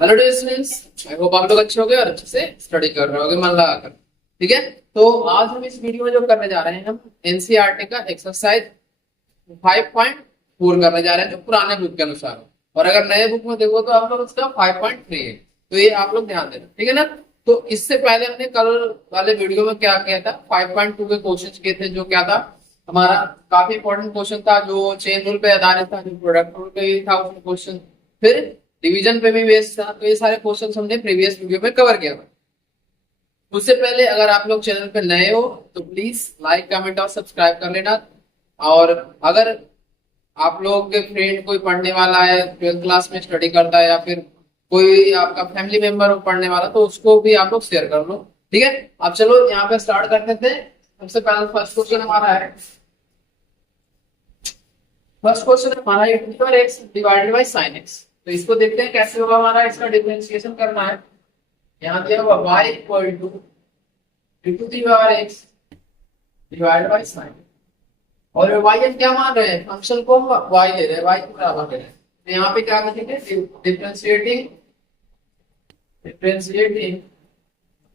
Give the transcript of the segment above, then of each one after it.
Hello dear students, I hope आप लोग अच्छे हो गए और अच्छे से स्टडी कर रहे होगे मन लगाकर। ठीक है, तो आज हम इस वीडियो में जो करने जा रहे हैं, हम एनसीईआरटी का एक्सरसाइज 5.4 करने जा रहे हैं, जो पुराने बुक के अनुसार हो। और अगर नए बुक में देखो तो आप लोग उसका 5.3 है, तो ये आप लोग ध्यान देना, ठीक है ना। तो इससे पहले हमने कल वाले वीडियो में क्या किया था, 5.2 के क्वेश्चन किए थे, जो क्या था हमारा काफी इंपॉर्टेंट क्वेश्चन था, जो चेन रूल पे आधारित था, जो प्रोडक्ट रूल पे भी था उसमें क्वेश्चन, फिर डिवीजन पे भी बेस्ड था। तो ये सारे क्वेश्चन हमने प्रीवियस वीडियो में कवर किया था। उससे पहले अगर आप लोग चैनल पे नए हो तो प्लीज लाइक कमेंट और सब्सक्राइब कर लेना। और अगर आप लोग के फ्रेंड कोई पढ़ने वाला है, 12th क्लास में स्टडी करता है, या फिर कोई आपका फैमिली मेंबर हो पढ़ने वाला, तो उसको भी आप लोग शेयर कर लो। ठीक है, अब चलो यहाँ पे स्टार्ट करते थे। सबसे पहले फर्स्ट क्वेश्चन हमारा है, फर्स्ट क्वेश्चन हमारा x divided by sin x। तो इसको देखते हैं कैसे होगा हमारा, इसका डिफरेंशिएशन करना है। यहाँ दिया हुआ y equal to e to the power x divided by sin। और y हम क्या मान रहे हैं, फंक्शन को हम y ले रहे हैं, y के बराबर ले रहे हैं। तो यहाँ पे क्या करेंगे, differentiating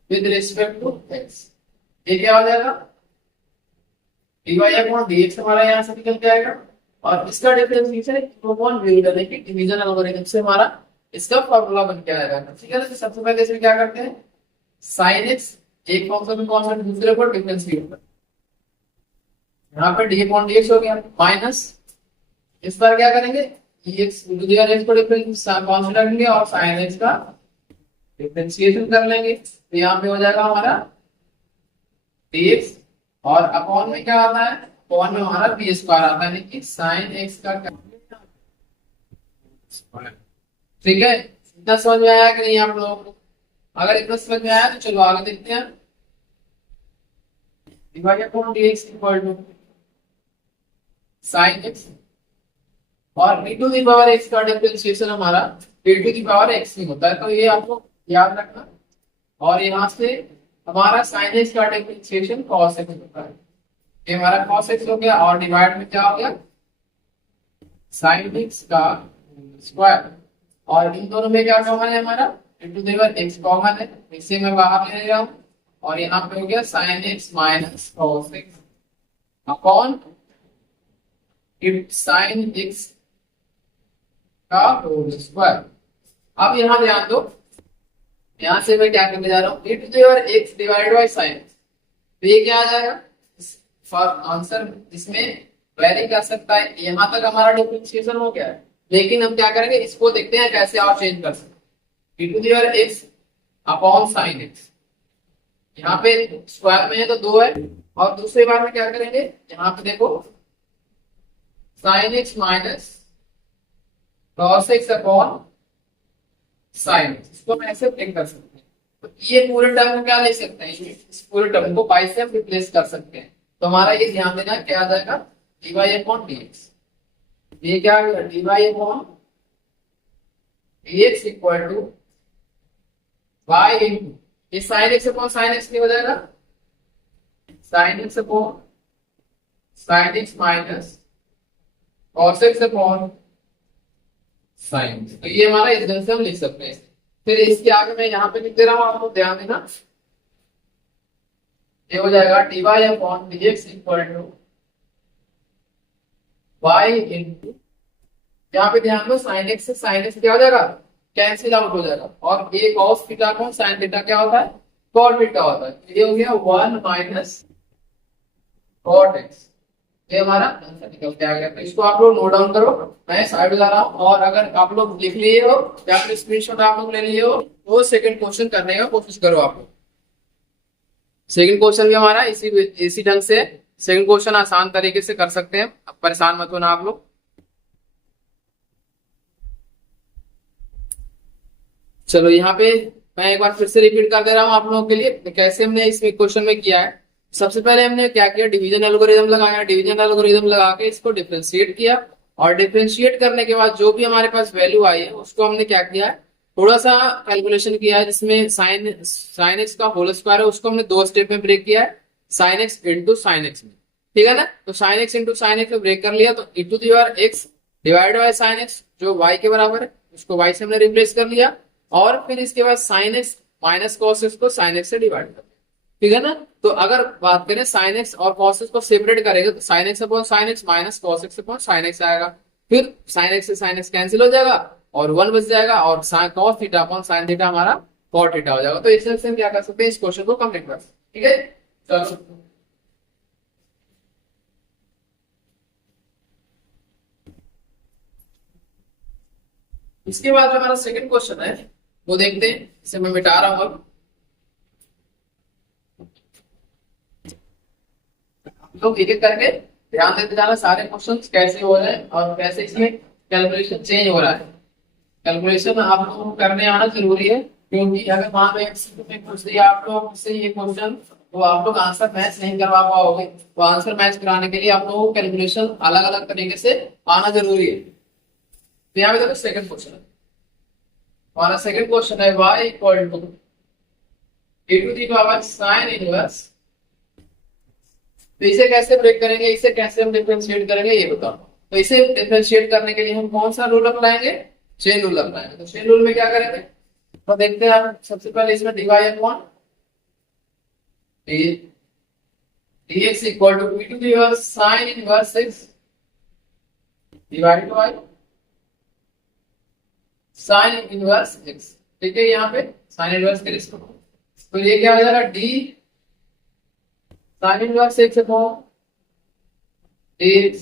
with respect to x। ये क्या हो जाएगा, dy अपॉन dx हमारा यहाँ से निकल के आएगा। और इसका डिफरेंशिएशन डिवीजन एल्गोरिथम से हमारा इसका फॉर्मूला बन के आएगा। ठीक है ना। तो सबसे पहले इसमें क्या करते हैं, sin x एक फंक्शन में कांस्टेंट, दूसरे पर डिफरेंशिएट कर, यहाँ पे d अपॉन dx हो गया, माइनस इस पर क्या करेंगे, dx को डिफरेंस कांस्टेंट रखेंगे और sin x का डिफरेंशिएशन कर लेंगे। तो यहाँ पे हो जाएगा हमारा dx, और अपॉन में क्या आता है, अपॉन में हमारा b स्क्वायर आता है, कि sin x का स्क्वायर। ठीक है, इतना समझ में आया कि नहीं आप लोगों को? अगर इतना समझ में आया तो चलो आगे देखते हैं। Divide upon dx equal to sin x, और e to the power x का डिफरेंशिएशन हमारा e to the power x में होता है, तो ये आपको याद रखना। और यहाँ से हमारा sin x का डिफरेंशिएशन cos x होता है, ये हमारा cos x हो गया, और डिवाइड में क्या हो गया, sin x का स्क्वायर। और इन दोनों में क्या कॉमन है हमारा, e to the power x common है, इसे मैं बाहर ले रहा हूँ। और यहाँ पे हो गया sin x minus cos x upon sin x का होल स्क्वायर। अब यहाँ ध्यान दो, यहाँ से मैं क्या करने जा रहा हूँ, e to the power x divided by sin x। तो ये क्या आ जाएगा, फॉर आंसर इसमें वेरी कर सकता है। यहाँ तक हमारा डिफरेंशिएशन हो गया है, लेकिन हम क्या करेंगे, इसको देखते हैं कैसे और चेंज कर सकते हैं। e to the power x upon sin x, यहाँ पे स्क्वायर में है तो 2 है, और दूसरी बार में क्या करेंगे, यहाँ पे देखो sin x minus cos x upon sin x, इसको हम ऐसे ब्रेक कर सकते हैं। तो ये पूरे टर्म को क्या ले सकते हैं, इस पूरे टर्म को बाई से रिप्लेस कर सकते हैं। तो हमारा ये ध्यान देना, क्या आ जाएगा, dy अपॉन dx। ये क्या आ गया, dy upon dx equal to y into ये sin x upon sin x नहीं हो जाएगा, sin x upon sin x minus cos x upon sin। तो ये हमारा इस ढंग से हम लिख सकते हैं। फिर इसके आगे मैं यहाँ पे लिख दे रहा हूँ, आपको ध्यान देना। ये हो जाएगा dy upon dx equal to y into, यहाँ पे ध्यान दो, sin x से sin x क्या हो जाएगा, कैंसिल आउट हो जाएगा। और ये cos थीटा को sin थीटा क्या होता है, cot थीटा होता है। ये हो गया 1 माइनस cot x। ये हमारा आंसर निकल के आ गया। तो इसको आप लोग नोट डाउन करो, मैं साइड जा रहा हूँ। और अगर आप लोग लिख लिए हो या फिर स्क्रीनशॉट आप लोग ले लिए हो, तो सेकंड क्वेश्चन करने का कोशिश करो आप लोग। सेकंड क्वेश्चन भी हमारा इसी ढंग से, सेकंड क्वेश्चन आसान तरीके से कर सकते हैं, अब परेशान मत होना आप लोग। चलो यहाँ पे मैं एक बार फिर से रिपीट कर दे रहा हूँ आप लोगों के लिए, कैसे हमने इस क्वेश्चन में किया है। सबसे पहले हमने क्या किया, डिवीजन एल्गोरिथम लगाया, डिवीजन एल्गोरिथम लगा के इसको डिफरेंशिएट किया, और डिफरेंशिएट करने के बाद जो भी हमारे पास वैल्यू आई है उसको हमने क्या किया है, थोड़ा सा कैलकुलेशन किया है, जिसमें साइन एक्स का होल स्क्वायर है उसको हमने 2 स्टेप में ब्रेक किया है, sine x into sine x में। ठीक है ना। तो sine x into sine x में ब्रेक कर लिया, तो e to the power x divide by sine x जो y के बराबर है, उसको y से हमने रिप्लेस कर लिया। और फिर इसके बाद sine x minus cos x को साइन एक्स से डिवाइड कर, ठीक है ना। तो अगर बात करें साइन एक्स और कॉस एक्स को सेपरेट करेंगे तो sine x upon sine x minus cos x upon sine x आएगा, फिर साइन एक्स से साइन एक्स कैंसिल हो जाएगा और 1 बच जाएगा और cos theta upon sine theta हमारा कॉट थीटा हो जाएगा। तो इस तरह से हम क्या कर सकते हैं, इस क्वेश्चन को कंप्लीट कर सकते हैं, ठीक है। चलो इसके बाद जो हमारा सेकंड क्वेश्चन है वो देखते हैं, इसे मैं मिटा रहा हूं। अब लोग एक एक करके ध्यान देते जाना सारे क्वेश्चंस कैसे हो रहे हैं और कैसे इसमें कैलकुलेशन चेंज हो रहा है। कैलकुलेशन आप लोगों को करने आना जरूरी है, क्योंकि अगर मान लो एक पूछ दिया आप लोग से ये क्वेश्चन तो आप लोग आंसर मैच नहीं करवा पाओगे। तो आंसर मैच कराने के लिए आप लोगों को कैलकुलेशन अलग अलग तरीके से आना जरूरी है। तो यहाँ पे देखो सेकंड क्वेश्चन है हमारा, सेकंड क्वेश्चन है y equal to e to the power sine inverse. तो इसे कैसे ब्रेक करेंगे, इसे कैसे हम डिफरेंशिएट करेंगे ये बताओ। तो इसे डिफरेंशिएट करने के लिए हम कौन सा रूल अपनाएंगे, चेन रूल अपनाएंगे। तो चेन रूल में क्या करेंगे तो देखते हैं हम। सबसे पहले इसमें divide upon dx equal to e to the power sine inverse x divided by sine inverse x, ठीक है। यहाँ पे साइन इनवर्स के रिस्पेक्ट तो ये क्या हो जाएगा d sign inverse x upon dx।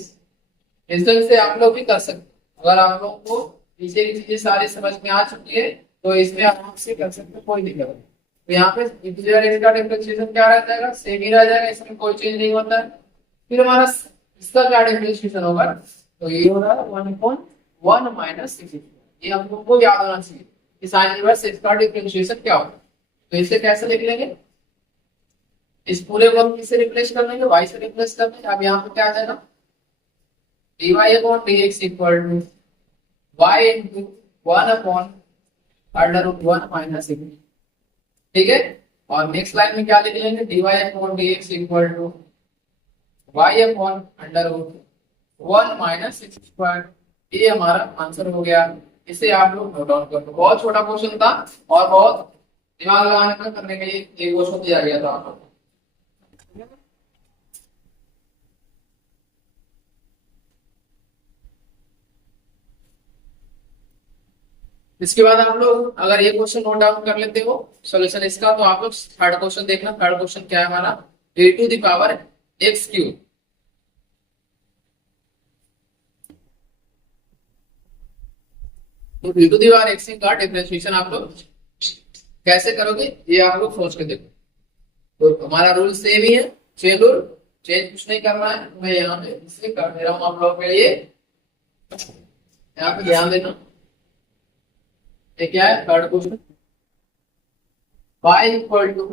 इस तरह से आप लोग भी कर सकते हैं। अगर आप लोगों को पीछे की चीजें सारी समझ में आ चुकी है तो इसमें आराम से कर सकते हैं, कोई दिक्कत नहीं। तो यहाँ पे इंटीजर x का डिफरेंशिएशन क्या रह जाएगा, सेम ही रह जाएगा, इसमें कोई चेंज नहीं होता है। फिर हमारा इसका क्या डिफरेंशिएशन होगा, तो ये हो रहा है 1/1 माइनस 6। ये हम लोगों को याद होना चाहिए कि साइन इनवर्स x का डिफरेंशिएशन क्या होगा। तो इसे कैसे लिख लेंगे, इस पूरे को हम किससे रिप्लेस कर लेंगे, y से रिप्लेस कर लेंगे। अब यहाँ पे क्या आ जाएगा dy upon dx equal to y into 1 upon under root 1 minus 6, ठीक है। और नेक्स्ट लाइन में क्या लिख लेंगे dy upon dx equal to y upon under root 1 minus 6 square. ये हमारा आंसर हो गया। इसे आप लोग नोट डाउन कर लो। बहुत छोटा क्वेश्चन था और बहुत दिमाग लगाने का करने के लिए एक क्वेश्चन दिया गया था आप लोग। इसके बाद आप लोग अगर ये क्वेश्चन नोट डाउन कर लेते हो सॉल्यूशन इसका, तो आप लोग थर्ड क्वेश्चन देखना। थर्ड क्वेश्चन क्या है हमारा, a to the power x cube. तो a to the power x का डिफरेंशिएशन आप लोग कैसे करोगे ये आप लोग सोच के देखो। तो हमारा रूल सेम ही है, चेन रूल, चेंज कुछ नहीं करना है। मैं यहाँ पे इसे कर दे रहा हूँ आप लोगों के लिए, यहाँ पे ध्यान देना। ये क्या है third question, y equal to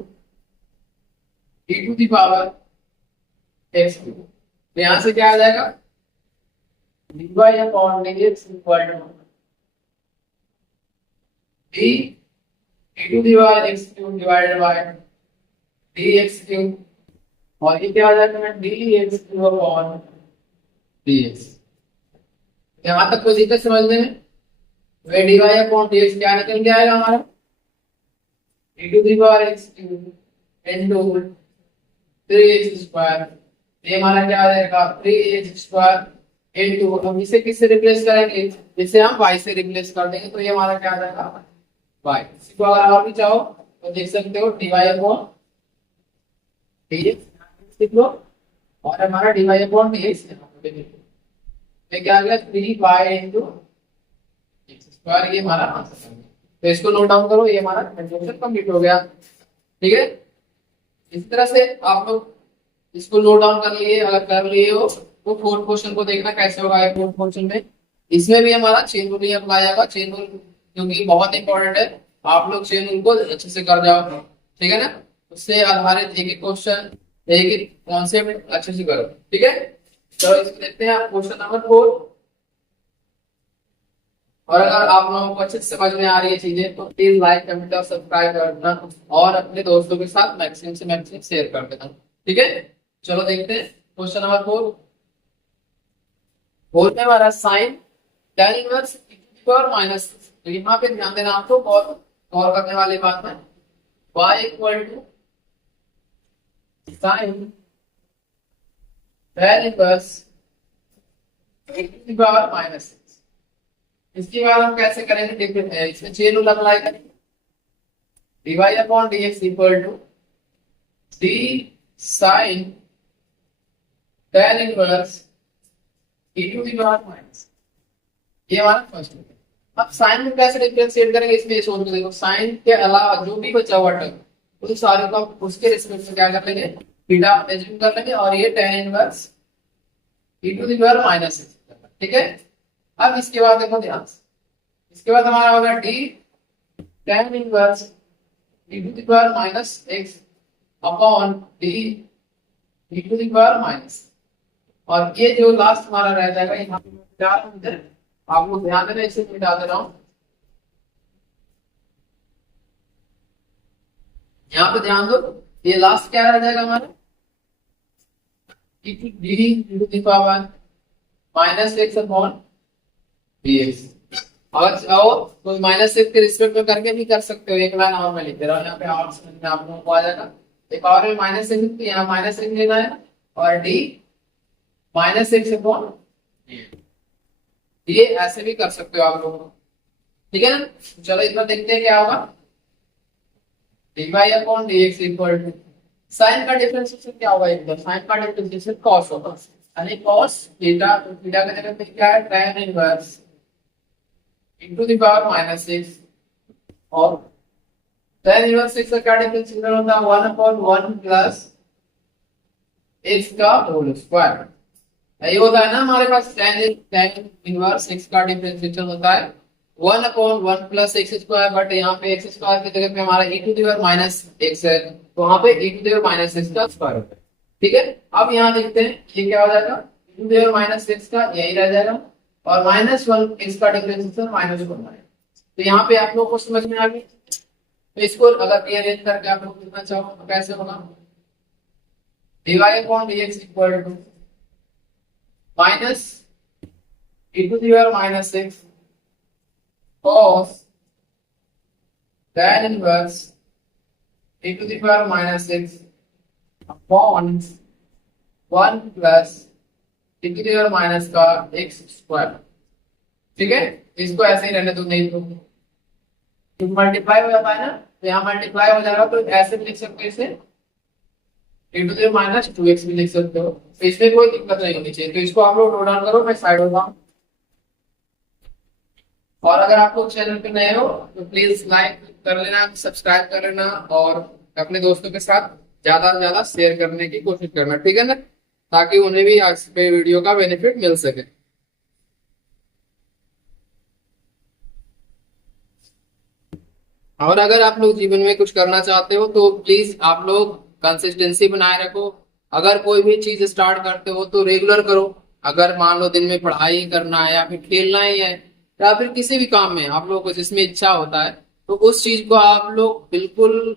e to the power x cube. तो यहां से क्या आ जाएगा dy upon dx equal to d e to the power x cube divided by dx cube. और ये क्या आ जाएगा dx क्यूब अपॉन dx। यहां तक कोई दिक्कत समझने में, वे dy अपॉन dx क्या निकल के आएगा हमारा e to the power x cube into 3x square. ये हमारा क्या आ जाएगा 3x स्क्वायर इनटू, हम इसे किससे रिप्लेस करेंगे, इसे हम y से रिप्लेस कर देंगे। तो ये हमारा क्या आ जाएगा y। इसी को अगर और भी चाहो तो देख सकते हो dy अपॉन dx लिख लो और हमारा dy अपॉन dx ये क्या आ गया 3y इनटू स्क्वायर। ये हमारा आंसर है। तो इसको नोट डाउन करो, ये हमारा कंप्लीट हो गया, ठीक है। इस तरह से आप लोग इसको नोट डाउन कर लिए, अगर कर लिए हो तो फोर्थ क्वेश्चन को देखना कैसे होगा। फोर्थ क्वेश्चन में इसमें भी हमारा चेन रूल ही अप्लाई होगा। चेन रूल क्योंकि बहुत इंपॉर्टेंट है, आप लोग चेन रूल को अच्छे से कर जाओ, ठीक है ना। उससे आधारित एक एक क्वेश्चन एक एक कॉन्सेप्ट अच्छे से करो, ठीक है। तो इसको देखते हैं आप क्वेश्चन नंबर 4। और अगर आप लोगों को अच्छे से समझ में आ रही है चीजें तो प्लीज लाइक कमेंट और सब्सक्राइब करना और अपने दोस्तों के साथ मैक्सिमम से मैक्सिमम शेयर कर देना, ठीक है। चलो देखते हैं क्वेश्चन नंबर 4। फोर्थ में हमारा sine tan inverse e to the power minus तो यहाँ पे ध्यान देना आपको गौर करने वाली बात है। y equal to sine tan inverse e to the power minus 6। इसके बाद हम कैसे करेंगे, इसमें चेन रूल अप्लाई करेंगे। dy upon dx equal to d sine tan inverse e to the power minus, ये हमारा फर्स्ट है। अब साइन में कैसे डिफरेंशिएट करेंगे, इसमें ये सोच के देखो, साइन के अलावा जो भी बचा हुआ टर्म उन सारे को उसके रिस्पेक्ट में क्या कर लेंगे, थीटा एज्यूम कर लेंगे, और ये tan inverse e to the power minus 6, ठीक है। अब इसके बाद देखो ध्यान से, इसके बाद हमारा होगा d tan inverse e to the power minus x upon d e to the power minus, और ये जो लास्ट हमारा रह जाएगा यहाँ पे आपको ध्यान देना, इसे मिटा दे रहा हूं। यहाँ पे ध्यान दो, ये लास्ट क्या रह जाएगा हमारा, e to the power minus x upon dx। अगर चाहो तो माइनस 6 के रिस्पेक्ट में करके भी कर सकते हो, एक लाइन और मैं लिख दे रहा हूँ यहाँ पे, और समझ में आप लोगों को आ जाएगा। एक और में माइनस 6 यहाँ माइनस 6 लेना है, और d माइनस 6 अपॉन, ये ऐसे भी कर सकते हो आप लोग, ठीक है ना। चलो इस बार देखते हैं क्या होगा, dy upon dx equal to sine का डिफरेंशिएशन क्या होगा, इधर साइन का डिफरेंशिएशन cos होगा, यानी cos थीटा, तो थीटा का जगह पे क्या है tan inverse into the power minus 6, और tan इनवर्स 6 का क्या डिफरेंशिएशन होता है 1 अपॉन 1 प्लस x का होल स्क्वायर। ये होता है ना हमारे पास tan इनवर्स x का डिफरेंशिएशन होता है 1 upon 1 plus x square, but यहाँ पे एक्स स्क्वायर की जगह पे हमारा e to the power minus x है, तो वहां पे e to the power minus x का स्क्वायर होता है, ठीक है। अब यहाँ देखते हैं ये क्या हो जाएगा, e to the power minus x का यही रह जाएगा, और माइनस 1 x का डिफरेंशिएशन माइनस 1 है। तो यहाँ पे आप लोगों को समझ में आ गई। तो इसको अगर रीअरेंज करके आप लोग लिखना चाहो तो कैसे होगा, dy upon dx equal to minus e to the power minus 6 cos tan inverse e to the power minus 6 upon 1 plus e to the power minus का x स्क्वायर, ठीक है। इसको ऐसे ही रहने दो, नहीं तो मल्टीप्लाई हो जाता है ना, तो यहाँ मल्टीप्लाई हो जाएगा, तो ऐसे भी लिख सकते हो इसे, e to the power minus 2x भी लिख सकते हो, तो इसमें कोई दिक्कत नहीं होनी चाहिए। तो इसको आप लोग नोट डाउन करो, मैं साइड होता हूँ। और अगर आप लोग चैनल पे नए हो तो प्लीज लाइक कर लेना, सब्सक्राइब कर लेना, और अपने दोस्तों के साथ ज्यादा से ज्यादा शेयर करने की कोशिश करना, ठीक है ना, ताकि उन्हें भी आज पे वीडियो का बेनिफिट मिल सके। और अगर आप लोग जीवन में कुछ करना चाहते हो तो प्लीज आप लोग कंसिस्टेंसी बनाए रखो। अगर कोई भी चीज स्टार्ट करते हो तो रेगुलर करो। अगर मान लो दिन में पढ़ाई करना है, या फिर खेलना ही है, या फिर किसी भी काम में आप लोगों को जिसमें इच्छा होता है, तो उस चीज को आप लोग बिल्कुल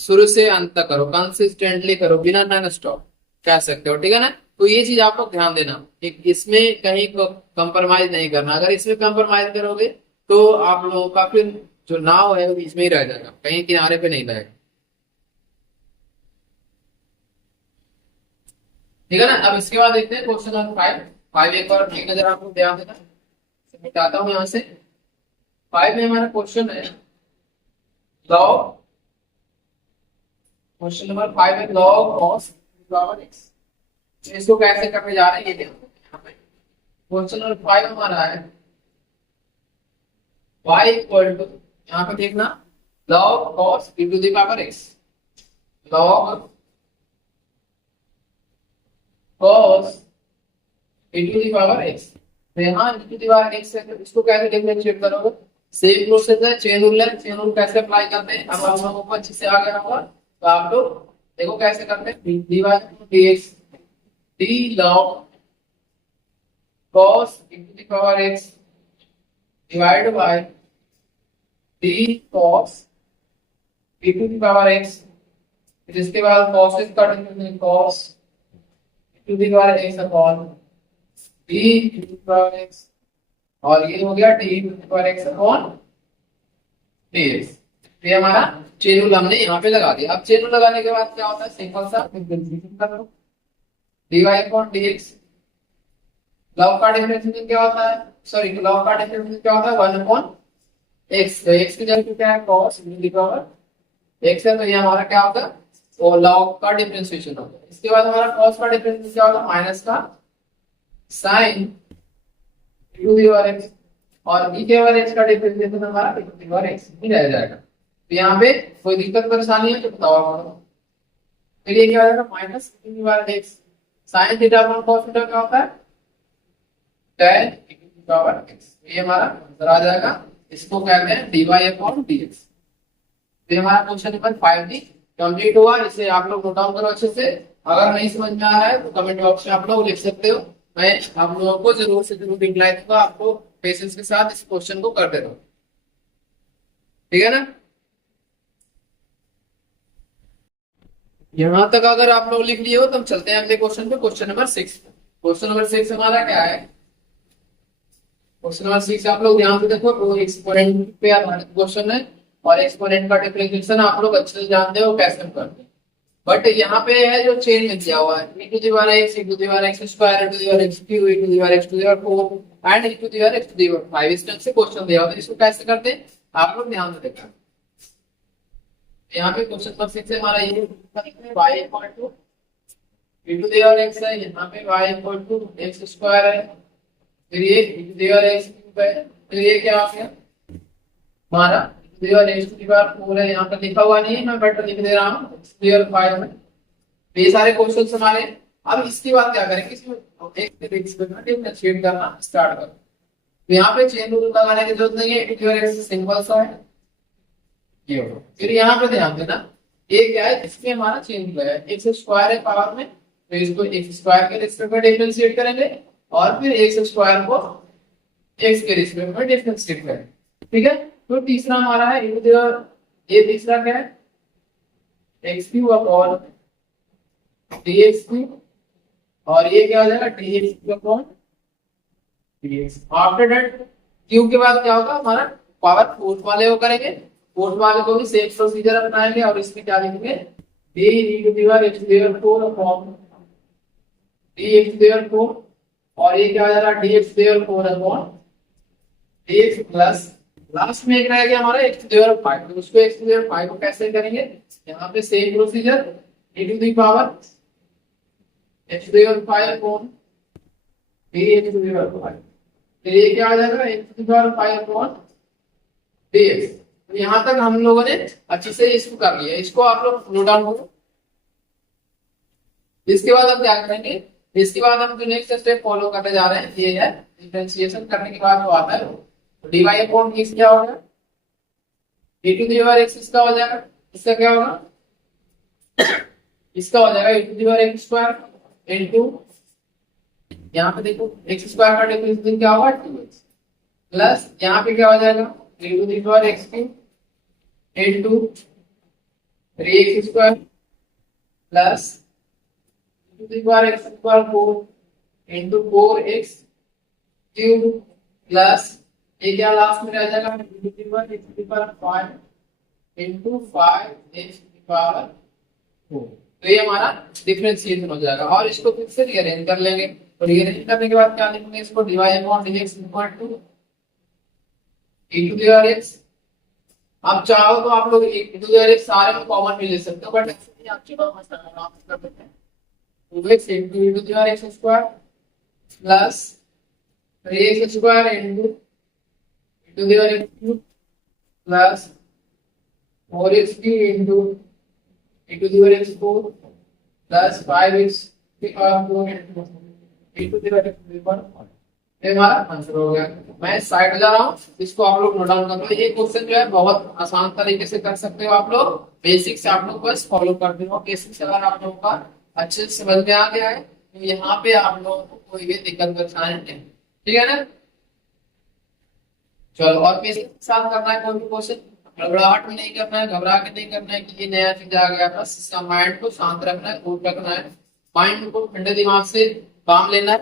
शुरू से अंत तक करो, कंसिस्टेंटली करो, बिना नॉन स्टॉप कह सकते हो, ठीक है ना। तो ये चीज आप लोग ध्यान देना कि इसमें कहीं कंप्रोमाइज नहीं करना। अगर इसमें कंप्रोमाइज करोगे तो आप लोगों का फिर जो नाव है वो बीच में ही रह जाएगा, कहीं किनारे पे नहीं रहेगा, ठीक है ना। अब इसके बाद देखते हैं क्वेश्चन नंबर 5। एक बार एक नजर आपको ध्यान देना, मिटाता हूं यहां से। 5 में हमारा क्वेश्चन है लॉग, क्वेश्चन नंबर 5 है लॉग कॉस पावर x। इसको कैसे करने जा रहे हैं ये देखो। क्वेश्चन नंबर 5 हमारा है y इक्वल टू, यहाँ पे देखना, log cos e to the power x, log cos e to the power x। तो यहाँ e to the power x है, तो इसको कैसे डिफरेंशिएट करोगे, सेम प्रोसेस है, चेन रूल है। चेन रूल कैसे अप्लाई करते हैं, अब हम लोगों को अच्छे से आ गया होगा, तो आप लोग देखो कैसे करते हैं। dy dx d log cos e to the power x divide by d cos e to the power x, फिर इसके बाद cos का differentiation cos to the power x upon d to the power x, और ये हो गया d to the power x upon dx। ये हमारा चेन रूल हमने यहाँ पे लगा दिया। अब चेन रूल लगाने के बाद क्या होता है, सिंपल सा डिफरेंशिएशन कर लो, dy अपॉन dx। लॉग का डिफरेंशिएशन क्या होता है, सॉरी लॉग का डिफरेंशिएशन क्या होता है, 1 अपॉन x। तो x की जगह पे क्या है, cos e पावर x है, तो ये हमारा क्या होगा, वो लॉग का डिफरेंशिएशन होगा। इसके बाद हमारा cos का डिफरेंशिएशन क्या होगा, माइनस का sin e to the power x, और e के पावर x का डिफरेंशिएशन हमारा e to the power x ही रह जाएगा। तो यहाँ पे कोई दिक्कत परेशानी है तो बताओ आप। फिर ये क्या हो जाएगा, minus e to the power x sin theta upon cos theta क्या होता है, tan e to the power x। ये हमारा आंसर आ जाएगा। इसको कहते हैं dy अपॉन dx। ये हमारा क्वेश्चन नंबर 5 भी कंप्लीट हुआ। इसे आप लोग नोट डाउन करो अच्छे से। अगर नहीं समझ में आ रहा है तो कमेंट बॉक्स में आप लोग लिख सकते हो। मैं आप लोगों को जरूर से जरूर रिप्लाई दूंगा। आपको पेशेंस के साथ इस क्वेश्चन को कर देना, ठीक है ना। यहां तक अगर आप लोग लिख लिए हो तो हम चलते हैं अगले क्वेश्चन पे, क्वेश्चन नंबर 6। क्वेश्चन नंबर 6 हमारा क्या है, क्वेश्चन नंबर 6 आप लोग ध्यान से देखो। तो एक्सपोनेंट पे आधारित क्वेश्चन है और एक्सपोनेंट का डिफरेंशिएशन आप लोग अच्छे से जानते हो कैसे करते हैं। बट यहाँ पे है जो चेन में दिया हुआ है, e to the power x, e to the power x square, e to the power x cube, e to the power x to the power 4 and e to the power x to the power 5। इस तरह से question दिया हुआ है। इसको कैसे करते हैं आप लोग ध्यान से देखना। यहाँ पे क्वेश्चन नंबर 6 से हमारा ये y equal to e to the power x है, यहाँ पे y equal to x square है, फिर ये e to the power x cube है, फिर ये क्या आ गया हमारा e to the power x to the power 4 है। यहाँ पर लिखा हुआ नहीं है, मैं बट लिख दे रहा हूँ x टू दी पावर 5 में। ये सारे क्वेश्चंस हमारे। अब इसके बाद क्या करेंगे, इसमें एक से डिफरेंशिएट करना स्टार्ट करो। तो यहाँ पे चेन रूल लगाने की जरूरत नहीं है, e to the power x simple सा है ये होगा। फिर यहाँ पे ध्यान देना, ये क्या है, इसमें हमारा चेन रूल है, x स्क्वायर है पावर में, तो इसको x स्क्वायर के रिस्पेक्ट में डिफरेंशिएट करेंगे और फिर x स्क्वायर को x के रिस्पेक्ट में डिफरेंशिएट करेंगे, ठीक है। तो तीसरा हमारा है e टू दी पावर, ये तीसरा क्या है, x cube upon dx cube, और ये क्या हो जाएगा dx cube upon dx। After that cube के बाद क्या होगा हमारा पावर फोर्थ वाले को करेंगे, फोर्थ वाले को भी सेम प्रोसीजर अपनाएंगे और इसमें क्या लिखेंगे d e to the power x to the power 4 upon dx to the power 4, और ये क्या हो जाएगा dx to the power 4 upon dx plus last में एक रह गया हमारा x टू दी पावर 5। तो उसको x टू दी पावर 5 को कैसे करेंगे, यहाँ पे same procedure e to the power x to the power 5 upon dx to the power 5। फिर ये क्या आ जाएगा x to the power 5 upon dx। तो यहाँ तक हम लोगों ने अच्छे से इसको कर लिया। इसको आप लोग नोट डाउन करो। इसके बाद हम क्या करेंगे, इसके बाद हम जो नेक्स्ट स्टेप फॉलो करने जा रहे हैं ये है डिफरेंशिएशन करने के बाद जो आता है dy अपॉन x क्या होगा, e to the power x इसका हो जाएगा, इसका क्या होगा, इसका हो जाएगा e to the power x square into, यहाँ पे देखो x स्क्वायर का डिफरेंशिएशन क्या होगा 2x, प्लस यहाँ पे क्या हो जाएगा e to the power x cube into 3x square plus e to the power x square 4 into 4x cube plus ये क्या लास्ट में रह जाएगा e to the power x to the power 5 into 5x to the power 4। तो ये हमारा differentiation हो जाएगा और इसको फिर से रीअरेंज कर लेंगे। तो रीअरेंज करने के बाद क्या लिखेंगे, इसको dy upon dx equal to e to the power x। आप चाहो तो आप लोग e to the power x सारे में कॉमन भी ले सकते हो, बट ऐसे नहीं, आप चाहो आराम से कर सकते हैं। तो x into e to the power x square plus 3x square into e to the power x cube plus 4x cube into e to the power x 4 plus 5x की power 4 into e to the power x to the power 5। ये हमारा answer हो गया। मैं side में जा रहा हूँ, इसको आप लोग नोट डाउन कर लो। ये क्वेश्चन जो है बहुत आसान तरीके से कर सकते हो आप लोग, बेसिक से आप लोग बस फॉलो करते हो। बेसिक से अगर आप लोगों का अच्छे से समझ में आ गया है तो यहाँ पे आप लोगों को कोई भी दिक्कत परेशानी नहीं, ठीक है ना। चलो, और बेसिक के साथ करना है कोई भी क्वेश्चन, घबराहट में नहीं करना है, घबरा के नहीं करना है कि ये नया चीज आ गया। बस इसका माइंड को शांत रखना है, कूल रखना है, माइंड को ठंडे दिमाग से काम लेना है,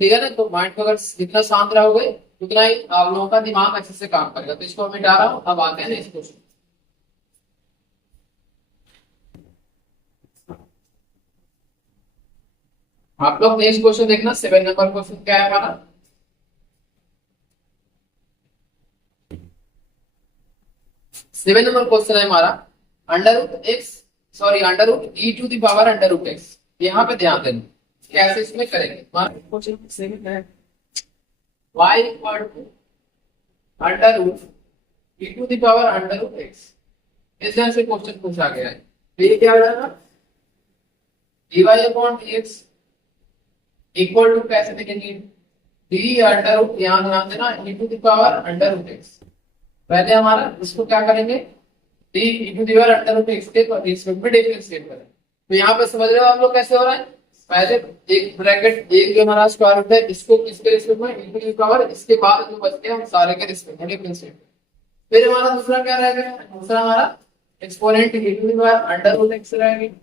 ठीक है ना। तो माइंड को अगर जितना शांत रहोगे उतना ही आप लोगों का दिमाग अच्छे से काम करेगा। तो इसको मैं मिटा रहा हूँ। अब आते हैं नेक्स्ट क्वेश्चन। आप लोग नेक्स्ट क्वेश्चन देखना, 7 नंबर क्वेश्चन क्या है हमारा। 7 नंबर क्वेश्चन है हमारा under root x, sorry under root e to the power under root x. यहाँ पे ध्यान देना कैसे इसमें करेंगे। हमारा क्वेश्चन 7 है y equal to under root e to the power under root x. इस तरह से क्वेश्चन पूछा गया है। तो ये क्या हो जाएगा, dy upon dx equal to कैसे लिखेंगे, डी अंडर रूट, यहाँ ध्यान देना, e to the power under root x. पहले हमारा इसको क्या करेंगे, d e to the power under root x के रिस्पेक्ट में डिफरेंशिएट करें। तो यहाँ पे समझ रहे हो आप लोग कैसे हो रहा है। पहले एक ब्रैकेट एक जो हमारा स्क्वायर रूट है इसको किसके रिस्पेक्ट में, ई टू द पावर, इसके बाद जो बचते हैं हम सारे के रिस्पेक्ट में डिफरेंशिएट। फिर हमारा दूसरा क्या रहेगा, दूसरा हमारा exponent e to the power under root x रहेगा।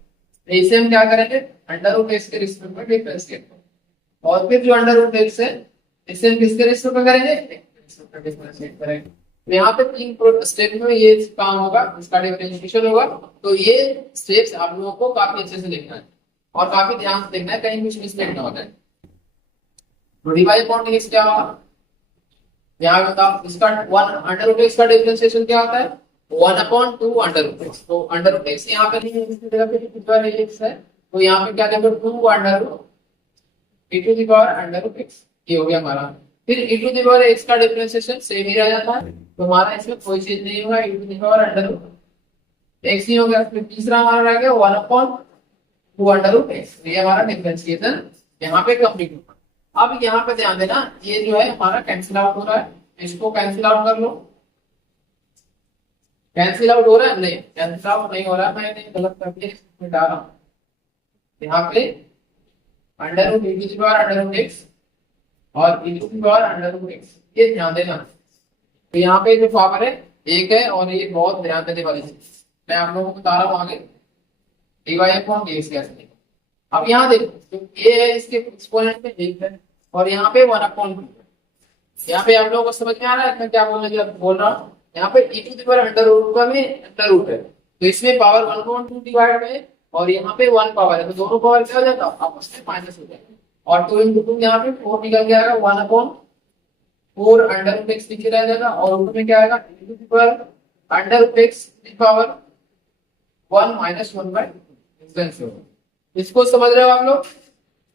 इसे हम क्या करेंगे, अंडर रूट एक्स के रिस्पेक्ट में डिफरेंशिएट करेंगे। और फिर जो अंडर रूट एक्स है इसे हम किसके रिस्पेक्ट में करेंगे, डिफरेंशिएट करेंगे। तो यहाँ पे 3 स्टेप में ये काम होगा, इसका डिफरेंशिएशन होगा। तो ये स्टेप्स आप लोगों को काफी अच्छे से देखना है और काफी ध्यान से देखना है, कहीं कुछ मिस्टेक ना हो जाए। तो डिवाइड अपॉन dx क्या होगा, यहाँ पे बताओ, इसका 1 अंडर रूट एक्स का डिफरेंशिएशन क्या होता है, 1 अपॉन 2 अंडर रूट एक्स। तो अंडर रूट एक्स यहाँ पे नहीं है, इसकी जगह पे कितना x है, तो यहाँ पे क्या देंगे, 2 under root e to the power under root x। ये हो गया हमारा। फिर e to the power x का डिफरेंशिएशन सेम ही रह जाता है, तो हमारा इसमें कोई चीज नहीं होगा, e to the power under root x ही हो गया। फिर तीसरा हमारा रह गया 1 अपॉन 2 अंडर रूट x। ये हमारा डिफरेंशिएशन यहाँ पे कंप्लीट होगा। अब यहाँ पे ध्यान देना, ये जो है हमारा कैंसिल आउट हो रहा है, इसको कैंसिल आउट कर लो। कैंसिल आउट हो रहा है, नहीं कैंसिल आउट नहीं हो रहा है, मैंने गलत करके मिटा रहा हूँ। यहाँ पे under root e to the power under root x और e to the power under root x, ये ध्यान देना। तो यहाँ पे जो पावर है एक है, और ये बहुत ध्यान देने वाली चीज मैं आप लोगों को बता रहा हूँ आगे, dy अपॉन dx कैसे लिखा। अब यहाँ देखो, जो a है इसके एक्सपोनेंट में 1 है और यहाँ पे 1 अपॉन 2। यहाँ पे आप लोगों को समझ में आ रहा है मैं क्या बोल रहा हूँ। यहाँ पे e to the power under root का में अंडर रूट है, तो इसमें पावर 1/2 डिवाइड में, और यहाँ पे 1 पावर है, तो दोनों पावर क्या हो जाता है, आपस में माइनस हो जाएगा। और 2 into 2 यहाँ पे 4 निकल के आएगा, 1 अपॉन 4 अंडर रूट एक्स नीचे रह जाएगा, और ऊपर में क्या आएगा, e to the power under root x power 1 minus 1/2। इसको समझ रहे हो आप लोग।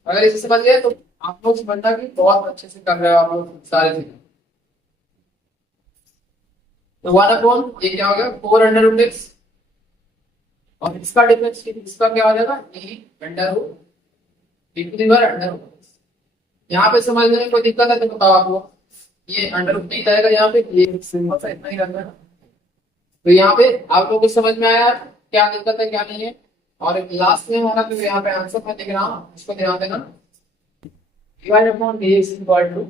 अगर इसे समझ गए तो आप लोग समझना कि बहुत अच्छे से कर रहे हो आप लोग सारे चीजें। तो 1 अपॉन ये क्या हो गया, 4 अंडर रूट एक्स, और इसका डिफरेंस इसका क्या हो जाएगा, e under root e to the power under root. यहाँ पे समझने में कोई दिक्कत है तो बताओ आप लोग। ये अंडर रूट नहीं जाएगा यहाँ पे, ये सिंपल सा इतना ही रहता है। तो यहाँ पे आप लोगों को समझ में आया क्या दिक्कत है क्या नहीं है। और लास्ट में हमारा तो यहाँ पे आंसर मैं लिख रहा हूँ, इसको ध्यान देना। Divide upon dx equal to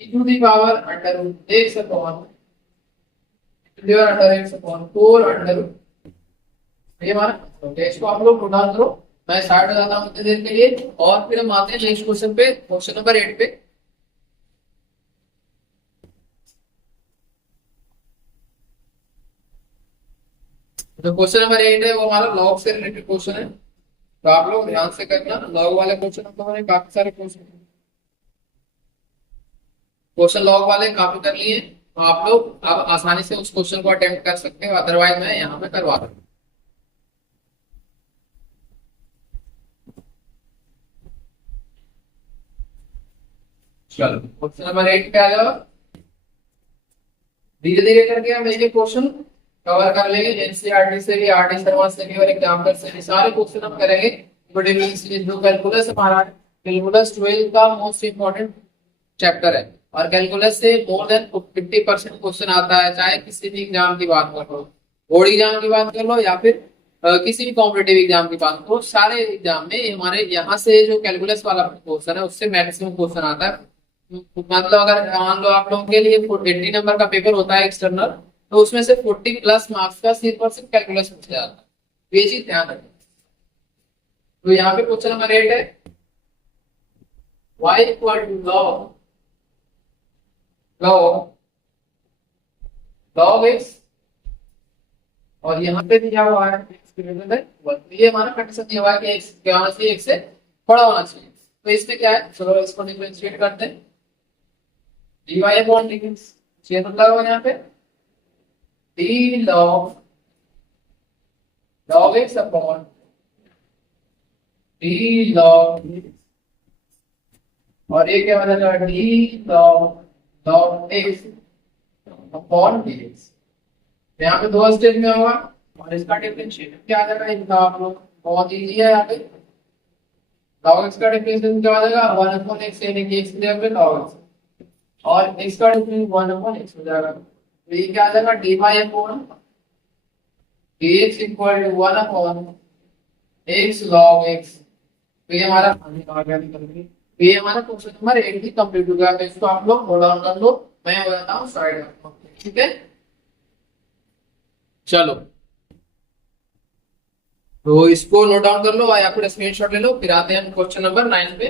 e to the power under root x upon under x upon 4 under root. ये हमारा तो इसको आप लोग नोट डाउन करो, मैं साइड हो जाता हूँ इतनी देर के लिए, और फिर हम आते हैं नेक्स्ट क्वेश्चन पे, क्वेश्चन नंबर 8 पे। तो क्वेश्चन नंबर 8 है वो हमारा लॉग से रिलेटेड क्वेश्चन है, तो आप लोग ध्यान से करना। लॉग वाले क्वेश्चन हम लोगों ने काफी सारे क्वेश्चन लॉग वाले काफी कर लिए, तो आप लोग अब आसानी से उस क्वेश्चन को अटेम्प्ट कर सकते हो, अदरवाइज मैं यहाँ पे करवा दूँ। चलो क्वेश्चन नंबर 8 पे आ जाओ। धीरे धीरे करके हम एक क्वेश्चन कवर कर लेंगे, एनसीईआरटी से भी, आरटी शर्मा से भी, और एग्जाम्पल से भी सारे क्वेश्चन हम करेंगे। बड़े जो कैलकुलस हमारा, कैलकुलस 12 का मोस्ट इंपॉर्टेंट चैप्टर है, और कैलकुलस से मोर देन 50% क्वेश्चन आता है, चाहे किसी भी एग्जाम की बात कर लो, बोर्ड एग्जाम की बात कर लो या फिर किसी भी कॉम्पिटेटिव एग्जाम की बात करो, सारे एग्जाम में हमारे यहाँ से जो कैलकुलस वाला क्वेश्चन है उससे मैक्सिमम क्वेश्चन आता है। मतलब अगर मान लो आप लोगों के लिए 80 नंबर का पेपर होता है एक्सटर्नल, तो उसमें से 40 प्लस मार्क्स का सिर्फ कैलकुलस पूछा जाता है, तो ये चीज ध्यान रखें। तो यहाँ पे क्वेश्चन नंबर 8 है, y equal to log log log x, और यहाँ पे दिया हुआ है x ग्रेटर देन 1। तो ये हमारा कंडीशन दिया हुआ है कि x क्या होना चाहिए, x से बड़ा होना चाहिए। तो इसमें क्या है, चलो इसको डिफरेंशिएट करते हैं। dy अपॉन dx ये तो लगा यहाँ पे d log x upon d log x, और ये क्या हो जाएगा d log x upon dx। यहाँ पे दो स्टेज में होगा, और इसका डिफरेंशिएशन क्या आ जाएगा, इनका आप लोग बहुत इजी है। यहाँ पे log x का डिफरेंशिएशन क्या आ जाएगा 1/x, यानी कि x की जगह पे log x, और x का डिफरेंशिएशन 1/x हो जाएगा। तो ये क्या आ जाएगा dy upon dx equal to 1/x log x। तो ये हमारा आने का आ गया निकल के। तो ये हमारा क्वेश्चन नंबर 8 भी कंप्लीट हो गया। तो इसको आप लोग नोट डाउन कर लो, मैं हो जाता हूँ साइड में, ठीक है। चलो तो इसको नोट डाउन कर लो या फिर स्क्रीनशॉट ले लो, फिर आते हैं क्वेश्चन नंबर 9 पे।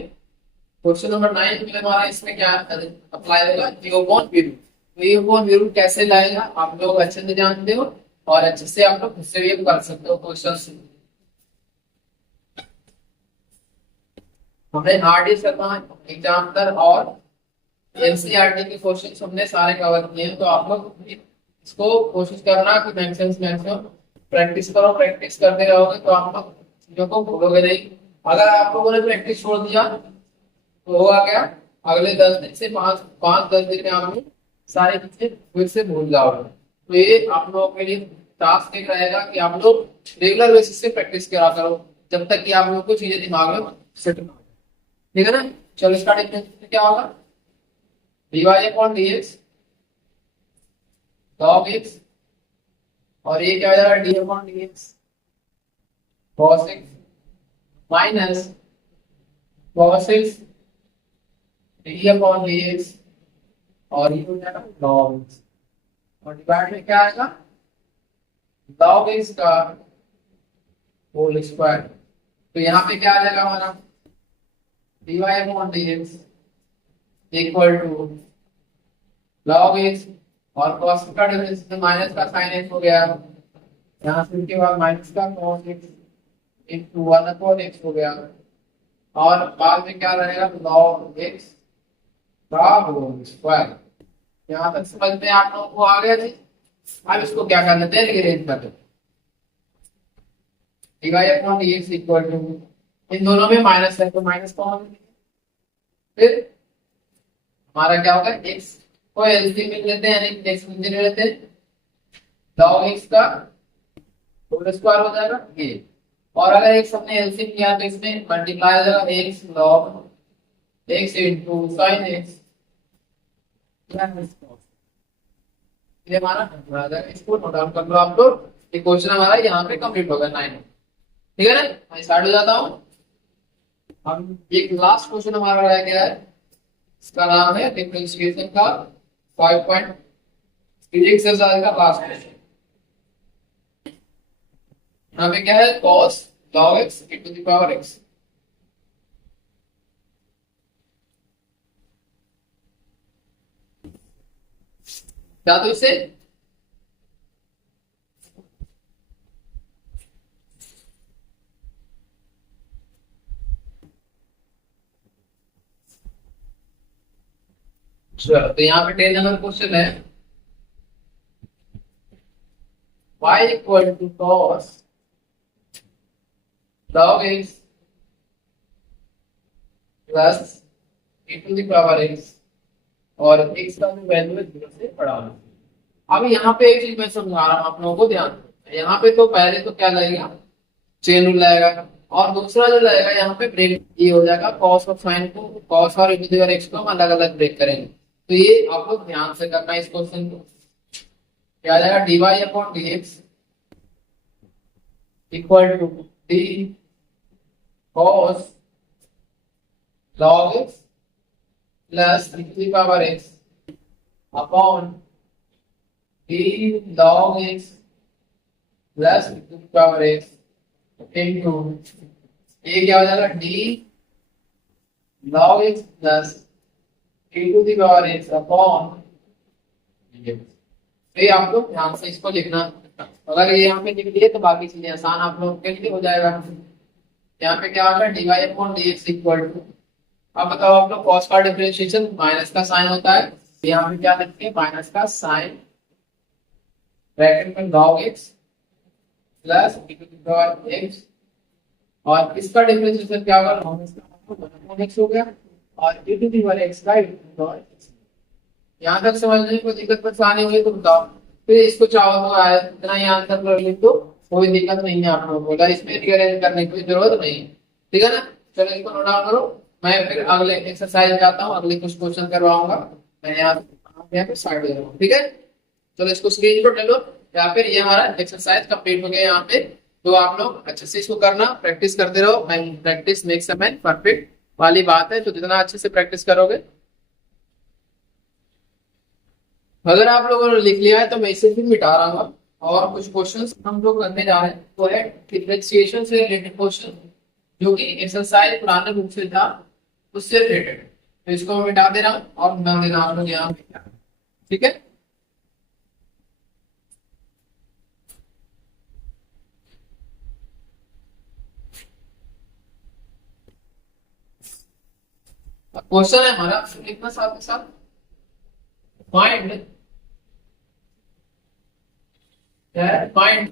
क्वेश्चन नंबर 9 में हमारा इसमें क्या अप्लाई होगा, जीरो कैसे लाएगा आप लोग अच्छे से जानते हो, और अच्छे से आप लोग खुद से भी कर सकते हो क्वेश्चन। हमने आरडी शर्मा एग्जाम्पल और एनसीईआरटी के क्वेश्चन हमने सारे कवर किए हैं। तो आप लोग इसको कोशिश करना कि मैक्सिमम प्रैक्टिस करो। प्रैक्टिस करते रहोगे तो आप लोग चीजों को भूलोगे नहीं। अगर आप लोगों ने प्रैक्टिस छोड़ दिया तो होगा क्या, अगले 10 दिन से 5-10 दिन में आप लोग सारी चीजें फिर से भूल जाओगे। तो ये आप लोगों के लिए टास्क एक रहेगा कि आप लोग रेगुलर बेसिस से प्रैक्टिस करा करो, जब तक कि आप लोग को चीजें दिमाग में सेट ना हो। ठीक है ना। चलो इसका डिफरेंस क्या होगा, dy upon dx log x, और ये क्या हो जाएगा d upon dx cos x minus cos x d upon dx, और ये हो जाएगा log x, और डिवाइड में क्या आएगा log x का होल स्क्वायर। तो यहाँ पे क्या आ जाएगा हमारा dy upon dx equal to log x, और cos का डिफरेंस माइनस का sin x हो गया, यहाँ से उसके बाद माइनस का cos x इनटू 1/x हो गया, और बाद में क्या रहेगा log x का होल स्क्वायर। यहाँ तक समझ में आप लोगों को आ गया जी। अब इसको क्या कर लेते हैं, रिअरेंज कर लेते हैं। dy upon dx equal to, इन दोनों में माइनस है तो माइनस कॉमन, फिर हमारा क्या होगा x को एलसीएम में लेते हैं, यानी x में लेते हैं log x का होल स्क्वायर हो जाएगा ये, और अगर x हमने एलसीएम लिया तो इसमें मल्टीप्लाई हो जाएगा x log x into sin x, ये हमारा आ जाएगा। इसको नोट डाउन कर लो आप लोग। ये क्वेश्चन हमारा यहाँ पे कंप्लीट होगा 9। ठीक है ना, मैं स्टार्ट हो जाता हूँ। हम एक लास्ट क्वेश्चन हमारा रह गया है, इसका नाम है डिफरेंशिएशन का 5 पॉइंट एक्सरसाइज का लास्ट क्वेश्चन। यहाँ पे क्या है cos log x e to the power x। क्या तो इसे तो यहाँ पे 10 नंबर क्वेश्चन है, y equal to cos log x plus e to the power x, और x का जो वैल्यू है 0 से बड़ा होना। अब यहाँ पे एक चीज मैं समझा रहा हूँ आप लोगों को, ध्यान। यहाँ पे तो पहले तो क्या लगेगा, चेन रूल लगेगा, और दूसरा जो लगेगा यहाँ पे ब्रेक, ये हो जाएगा cos और sin को, cos और e to the power x को हम अलग अलग ब्रेक करेंगे। तो ये आप लोग ध्यान से करना इस क्वेश्चन को। क्या आ जाएगा dy upon dx equal to d cos log x plus e to the power x upon d log x plus e to the power x into ये क्या हो जाएगा d log x plus e to the power x upon तो ये आप लोग ध्यान से इसको लिखना। अगर ये यहाँ पे लिख दिए तो बाकी चीजें आसान आप लोगों के लिए हो जाएगा। यहाँ पे क्या होगा, dy upon dx equal to, अब बताओ आप लोग cos का डिफरेंशिएशन माइनस का साइन होता है, तो यहाँ पे क्या लिखते हैं, माइनस का साइन ब्रैकेट में log x plus e to the power x, और इसका डिफरेंशिएशन क्या होगा, log x का अपॉन x हो गया, और e to the power x का e to the power x। यहाँ तक समझने में कोई दिक्कत परेशानी हुई तो बताओ, फिर इसको चाहो तो आया इतना ही आंसर कर लिख दो, कोई दिक्कत नहीं है। आप लोगों को बोला इसमें रीअरेंज करने की जरूरत नहीं है, ठीक है ना। चलो इसको नोट डाउन करो, मैं फिर अगले एक्सरसाइज जाता हूँ, अगले कुछ क्वेश्चन करवाऊंगा। मैं यहाँ पे साइड दे रहा हूँ, ठीक है। चलो इसको स्क्रीनशॉट ले लो, या फिर ये हमारा एक्सरसाइज कंप्लीट हो गया यहाँ पे। तो आप लोग अच्छे से इसको करना, प्रैक्टिस करते रहो। मैं practice makes a man perfect वाली बात है, तो जितना अच्छे से प्रैक्टिस करोगे। अगर आप लोगों ने लिख लिया है तो मैं इसे फिर मिटा रहा हूँ, और कुछ क्वेश्चंस हम लोग करने जा रहे हैं, वो है डिफरेंशिएशन से रिलेटेड क्वेश्चन, जो कि एक्सरसाइज पुराने बुक से था उससे रिलेटेड। तो इसको मैं मिटा दे रहा हूँ और मिटा देना आप लोग यहाँ पे, ठीक है। क्वेश्चन है हमारा, लिखना साथ के साथ, find find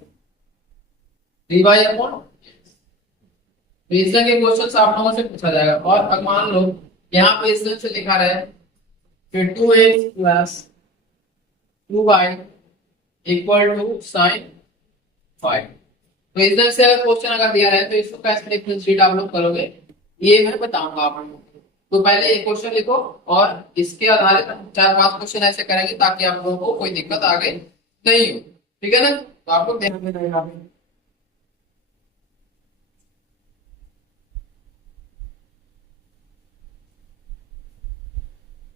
dy upon, reason के क्वेश्चंस आप लोगों से पूछा जाएगा। और अब मान लो यहाँ पे इस तरह से लिखा रहे फिर 2x plus 2y equal to sign 5। तो इस तरह से अगर क्वेश्चन अगर दिया है तो इसको कैसे डिफरेंशिएट आप लोग करोगे, ये मैं बताऊंगा आप लोगों को। तो पहले एक क्वेश्चन लिखो, और इसके आधारित 4-5 क्वेश्चन ऐसे करेंगे ताकि आप लोगों को कोई दिक्कत आगे नहीं हो, ठीक है ना। तो आप लोग ध्यान में रहेगा।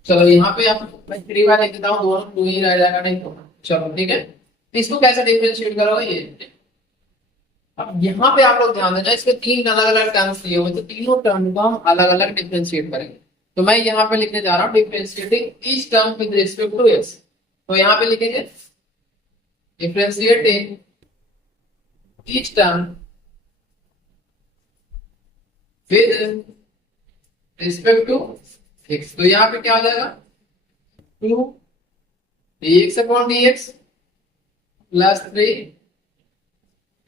चलो यहाँ पे आप मैं 3 बार लिख देता हूँ, दोनों 2 ही रह जाएगा, नहीं तो चलो ठीक है। तो इसको कैसे डिफरेंशिएट करोगे ये, अब यहाँ पे आप लोग ध्यान देना, इसमें 3 अलग अलग टर्म्स दिए हुए, तो तीनों टर्म को हम अलग अलग डिफरेंशिएट करेंगे। तो मैं यहाँ पे लिखने जा रहा हूँ differentiating each term with respect to x. तो यहाँ पे लिखेंगे differentiating each term with respect to x. तो यहाँ पे क्या हो जाएगा, 2 dx upon dx plus 3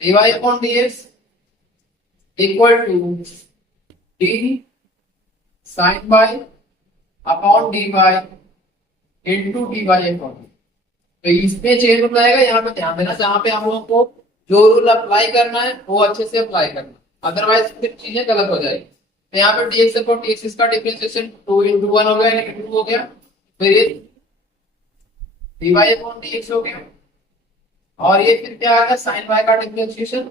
dy upon dx equal to d sine by upon dy into dy upon. तो इसमें चेंज हो जाएगा, यहाँ पे ध्यान देना, जहाँ पे हम लोगों को जो रूल अप्लाई करना है वो अच्छे से अप्लाई करना, अदरवाइज फिर चीजें गलत हो जाएगी। तो यहाँ पे dx अपॉन dx इसका डिफरेंशिएशन 2 into 1 हो गया, यानी 2 हो गया, फिर ये dy अपॉन dx हो गया, और ये फिर क्या आएगा, साइन y का डिफरेंशिएशन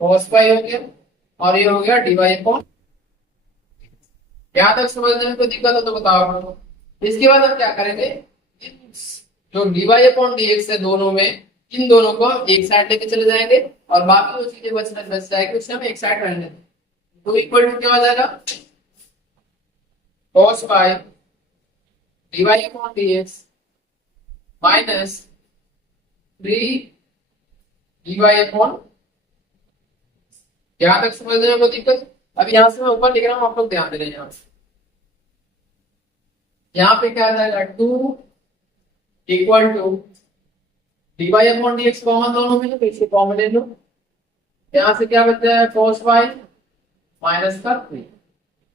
cos y हो गया, और ये हो गया dy अपॉन। यहाँ तक समझने में कोई दिक्कत हो तो बताओ। इसके बाद हम क्या करेंगे, जो dy अपॉन dx है दोनों में, इन दोनों को एक साइड लेके चले जाएंगे, और बाकी जो चीजें बच जाएगी उससे हम एक साइड रहने देंगे। तो इक्वल टू क्या हो जाएगा, cos y dy upon dx minus 3 dy upon. यहाँ तक समझने में कोई दिक्कत। अब यहाँ से मैं ऊपर लिख रहा हूँ, आप लोग ध्यान दे रहे हैं। यहाँ पे क्या आ जाएगा, 2 equal to dy upon dx common दोनों में, तो इसे कॉमन ले लो। यहाँ से क्या बच जाएगा, cos y माइनस का 3।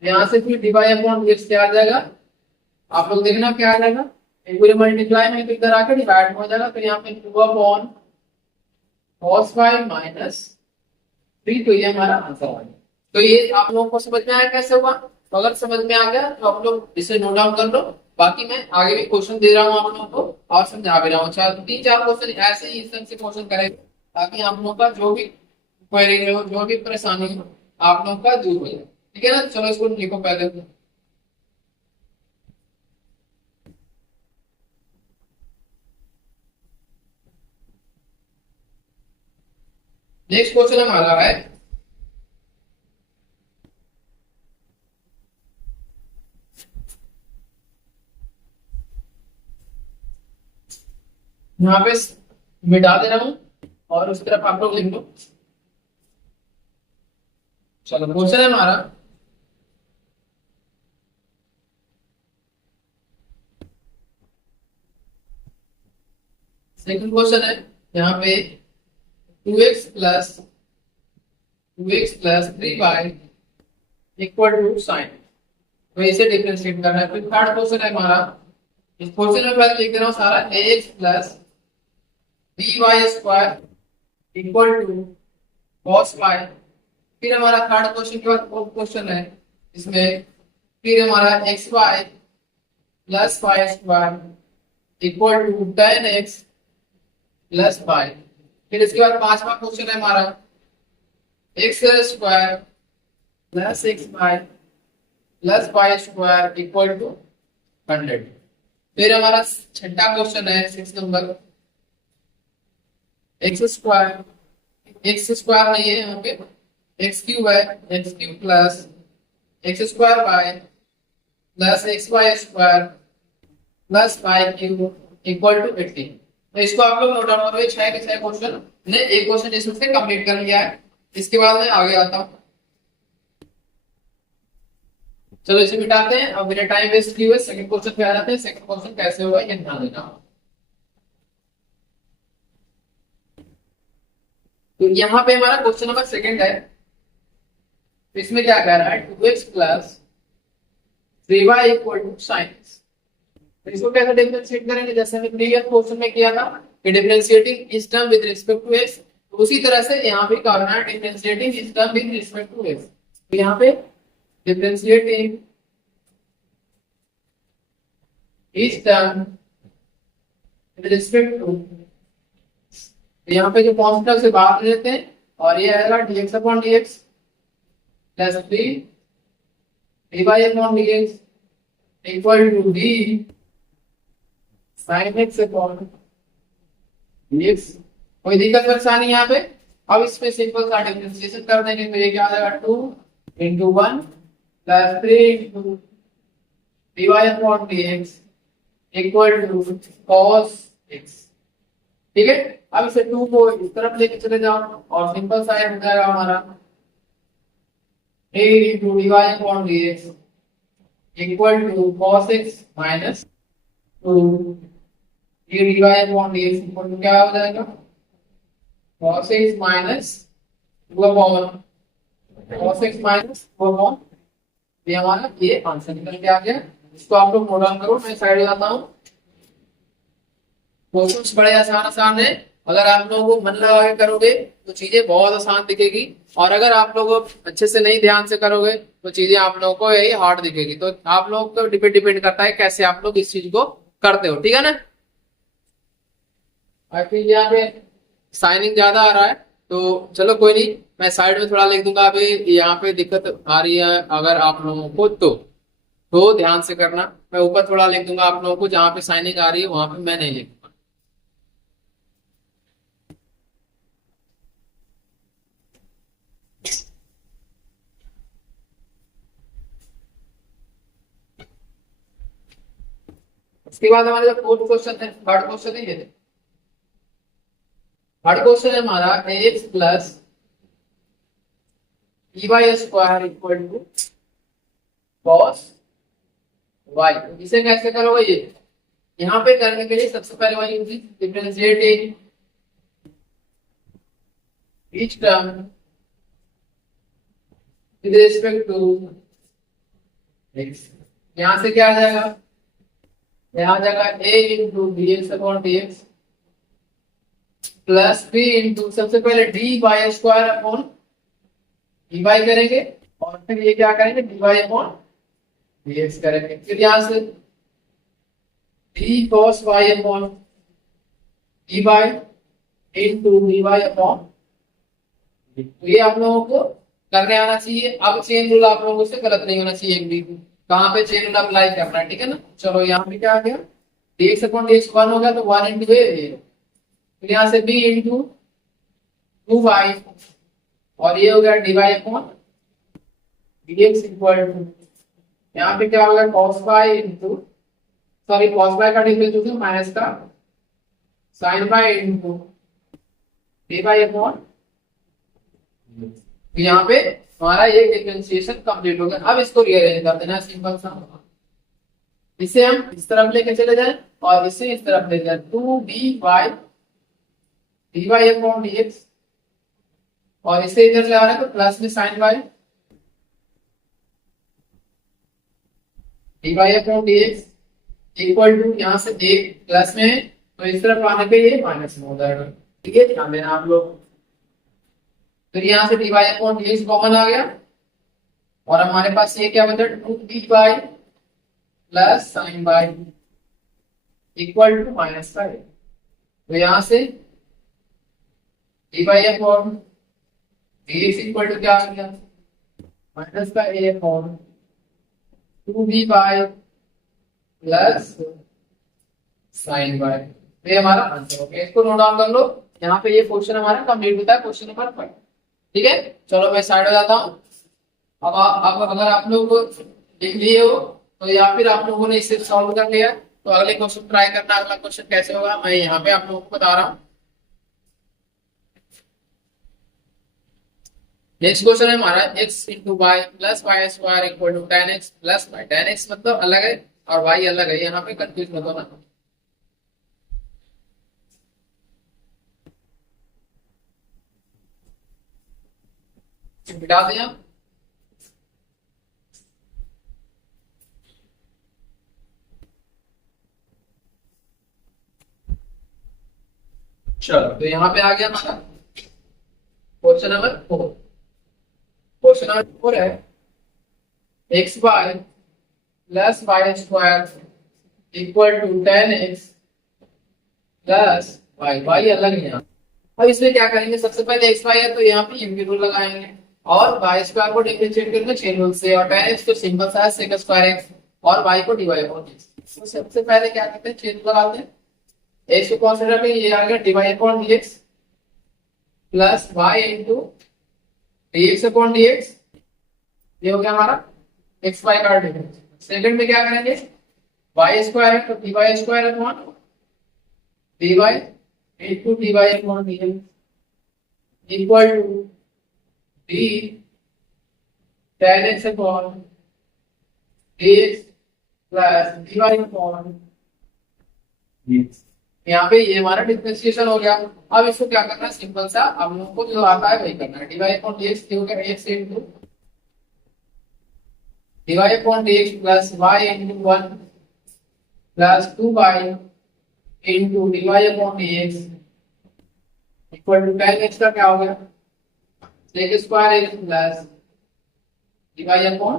यहाँ से फिर dy अपॉन dx क्या आ जाएगा, आप लोग देखना क्या आ जाएगा, एक पूरे मल्टीप्लाई में तो इधर आके डिवाइड हो जाएगा। तो यहाँ पे 2 अपॉन cos y माइनस 3, तो ये हमारा आंसर आ गया। तो ये आप लोगों को समझ में आया कैसे हुआ। तो अगर समझ में आ गया तो आप लोग इसे नोट डाउन कर लो। बाकी मैं आगे भी क्वेश्चन दे रहा हूँ आप लोगों को और समझा भी रहा हूँ। 3-4 क्वेश्चन ऐसे ही इस तरह से क्वेश्चन करेंगे ताकि आप लोगों का जो भी क्वेरी हो, जो भी परेशानी हो, आप लोगों का दूर हो जाए, ठीक है ना। चलो इसको लिखो पहले। नेक्स्ट क्वेश्चन हमारा है यहाँ पे मिटा दे रहा हूँ और उस तरफ आप लोग लिख लो। चलो क्वेश्चन है हमारा, सेकंड क्वेश्चन है यहाँ पे 2x plus 3y equal to sign, तो इसे डिफरेंशिएट करना है। फिर थर्ड क्वेश्चन है हमारा, इस क्वेश्चन में पहले लिख दे रहा हूँ सारा ax plus by square equal to cos y। फिर हमारा थर्ड क्वेश्चन के बाद फोर्थ क्वेश्चन है, इसमें फिर हमारा xy plus y square equal to tan x plus y। फिर इसके बाद पांचवा क्वेश्चन है हमारा x square plus x y plus y square equal to 100। फिर हमारा छठा क्वेश्चन है 6 नंबर, एक्स स्क्वायर नहीं है यहाँ पे, एक्स क्यूब है, x cube plus x square y plus x y square plus y cube equal to 18। तो इसको आप लोग नोट डाउन करो, 6 के 6 क्वेश्चन ने एक क्वेश्चन इसमें से कंप्लीट कर लिया है। इसके बाद मैं आगे आता हूँ। चलो इसे मिटाते हैं, अब मेरा टाइम वेस्ट किए हुए सेकंड क्वेश्चन पे आ जाते हैं। सेकंड क्वेश्चन कैसे होगा ये ध्यान देना। तो यहाँ पे हमारा क्वेश्चन नंबर सेकंड है, तो इसमें क्या कह रहा है 2x plus 3y equal to sign. इसको कैसे डिफरेंशिएट करेंगे, जैसे हमने प्रीवियस क्वेश्चन में किया था कि डिफरेंशिएटिंग इस term with respect to x, उसी तरह से यहाँ पे करना है डिफरेंशिएटिंग इस term with respect to x। तो यहाँ पे डिफरेंशिएटिंग इस टर्म विद रिस्पेक्ट टू, यहाँ पे जो कांस्टेंट से बाहर ले लेते हैं और ये आएगा dx upon dx plus 3 dy upon dx equal to d sin x upon dx। कोई दिक्कत परेशानी यहाँ पे? अब इसमें सिंपल सा डिफरेंशिएशन कर देंगे, तो ये क्या आ जाएगा 2 into 1 plus 3 into dy upon dx equal to cos x। ठीक है, अब इसे 2 को इस तरफ लेके चले जाओ और सिंपल सा हो जाएगा हमारा 8 into dy upon dx equal to cos x minus 2 dy upon dx equal to क्या हो जाएगा cos x minus 2 upon cos x minus 2 upon, ये हमारा ये आंसर निकल के आ गया। इसको आप लोग नोट डाउन करो, मैं साइड में जाता हूँ। क्वेश्चंस बड़े आसान आसान है, अगर आप लोगों को मन लगा के करोगे तो चीजें बहुत आसान दिखेगी, और अगर आप लोग अच्छे से नहीं ध्यान से करोगे तो चीजें आप लोगों को यही हार्ड दिखेगी। तो आप लोगों को डिपेंड करता है कैसे आप लोग इस चीज को करते हो, ठीक है ना। आई थिंक यहाँ पे साइनिंग ज्यादा आ रहा है, तो चलो कोई नहीं, मैं साइड में थोड़ा लिख दूंगा। अभी यहाँ पे दिक्कत आ रही है अगर आप लोगों को तो ध्यान से करना। मैं ऊपर थोड़ा लिख दूंगा आप लोगों को, जहाँ पे साइनिंग आ रही है वहां पे मैं नहीं लिखूंगा। उसके बाद हमारा जो फोर्थ क्वेश्चन है, थर्ड क्वेश्चन है ये। थर्ड क्वेश्चन है हमारा ax plus ey square equal to cos y। इसे कैसे करोगे ये, यहाँ पे करने के लिए सबसे पहले वही differentiating each term with respect to x। यहाँ से क्या आ जाएगा, यहाँ आ जाएगा a into dx upon dx plus b into सबसे पहले dy स्क्वायर अपॉन dy करेंगे और फिर ये क्या करेंगे dy अपॉन dx करेंगे। फिर यहाँ से d cos y upon dy into dy upon, ये आप लोगों को करने आना चाहिए। अब चेन रूल आप लोगों से गलत नहीं होना चाहिए, एक भी कहाँ पे चेन रूल अप्लाई करना है, ठीक है ना। चलो यहाँ पे क्या आ गया dx अपॉन dx 1 हो गया, तो 1 इंटू फिर यहाँ से b इंटू 2y और ये हो गया dy upon dx equal to, यहाँ पे क्या होगा cos y into, sorry cos y का डिफरेंशिएशन माइनस का sine y into d y upon, यहाँ पे हमारा ये डिफरेंशिएशन कंप्लीट हो गया। अब इसको रीअरेंज कर देना सिंपल सा, इसे हम इस तरफ लेके चले जाए और इसे इस तरफ ले जाए, 2 d y upon d x, और इसे इधर ले आ रहा है तो प्लस में sine y d y upon d x equal to, यहाँ से एक प्लस में है तो इस तरफ आने पे ये माइनस में हो जाएगा। ठीक है, ध्यान देना आप लोग। फिर यहाँ से d y upon d x common आ गया और हमारे पास ये क्या बचा, 2 plus sine by equal to -5। तो यहाँ से d y upon d x equal to क्या आ गया, -5 upon 2b plus sine bye. तो ये हमारा आंसर हो गया, इसको नोट डाउन कर लो। यहाँ पे ये क्वेश्चन हमारा कंप्लीट होता है, क्वेश्चन नंबर 5। ठीक है, चलो मैं साइड हो जाता हूँ। अब अगर आप लोग लिख लिए हो तो या फिर आप लोगों ने इसे सॉल्व कर लिया तो अगले क्वेश्चन ट्राई करना, अगला क्वेश्चन कैसे होगा मैं यहाँ पे आप लोगों को बता रहा हूँ। नेक्स्ट क्वेश्चन है हमारा x into y plus y square equal to 10x plus y. 10x मतलब अलग है और y अलग है, यहाँ पे कंफ्यूज मत होना। मिटा दें आप। चलो तो यहाँ पे आ गया हमारा क्वेश्चन नंबर 4। क्वेश्चन नंबर 4 है x y plus y square equal to 10x plus y. Y अलग है यहाँ। अब इसमें क्या करेंगे, सबसे पहले एक्स वाई है तो यहाँ पे इनके रूल लगाएंगे और वाई स्क्वायर को डिफरेंशिएट करेंगे चेन रूल से, और 10x तो सिंपल सा है सेक स्क्वायर एक्स, और वाई को डी वाई अपॉन एक्स। तो सबसे पहले क्या करते हैं, चेन लगाते हैं। एक्स को कंसीडर करेंगे, ये आ गया d y upon d x plus y into d x upon d x. ये हो गया हमारा एक्स वाई का डिफरेंस। सेकंड में क्या करेंगे, वाई स्क्वायर है तो d y square upon d y into d y upon d x equal to d tan x upon d x plus d y upon x. यहाँ पे ये हमारा डिफरेंशिएशन हो गया। अब इसको क्या करना है, सिंपल सा आप लोगों को जो आता है वही करना है। D y upon d x हो गया x into d y upon d x plus y into 1 plus 2y into d y upon d x equal to tan x का क्या हो गया, sec square x plus d y upon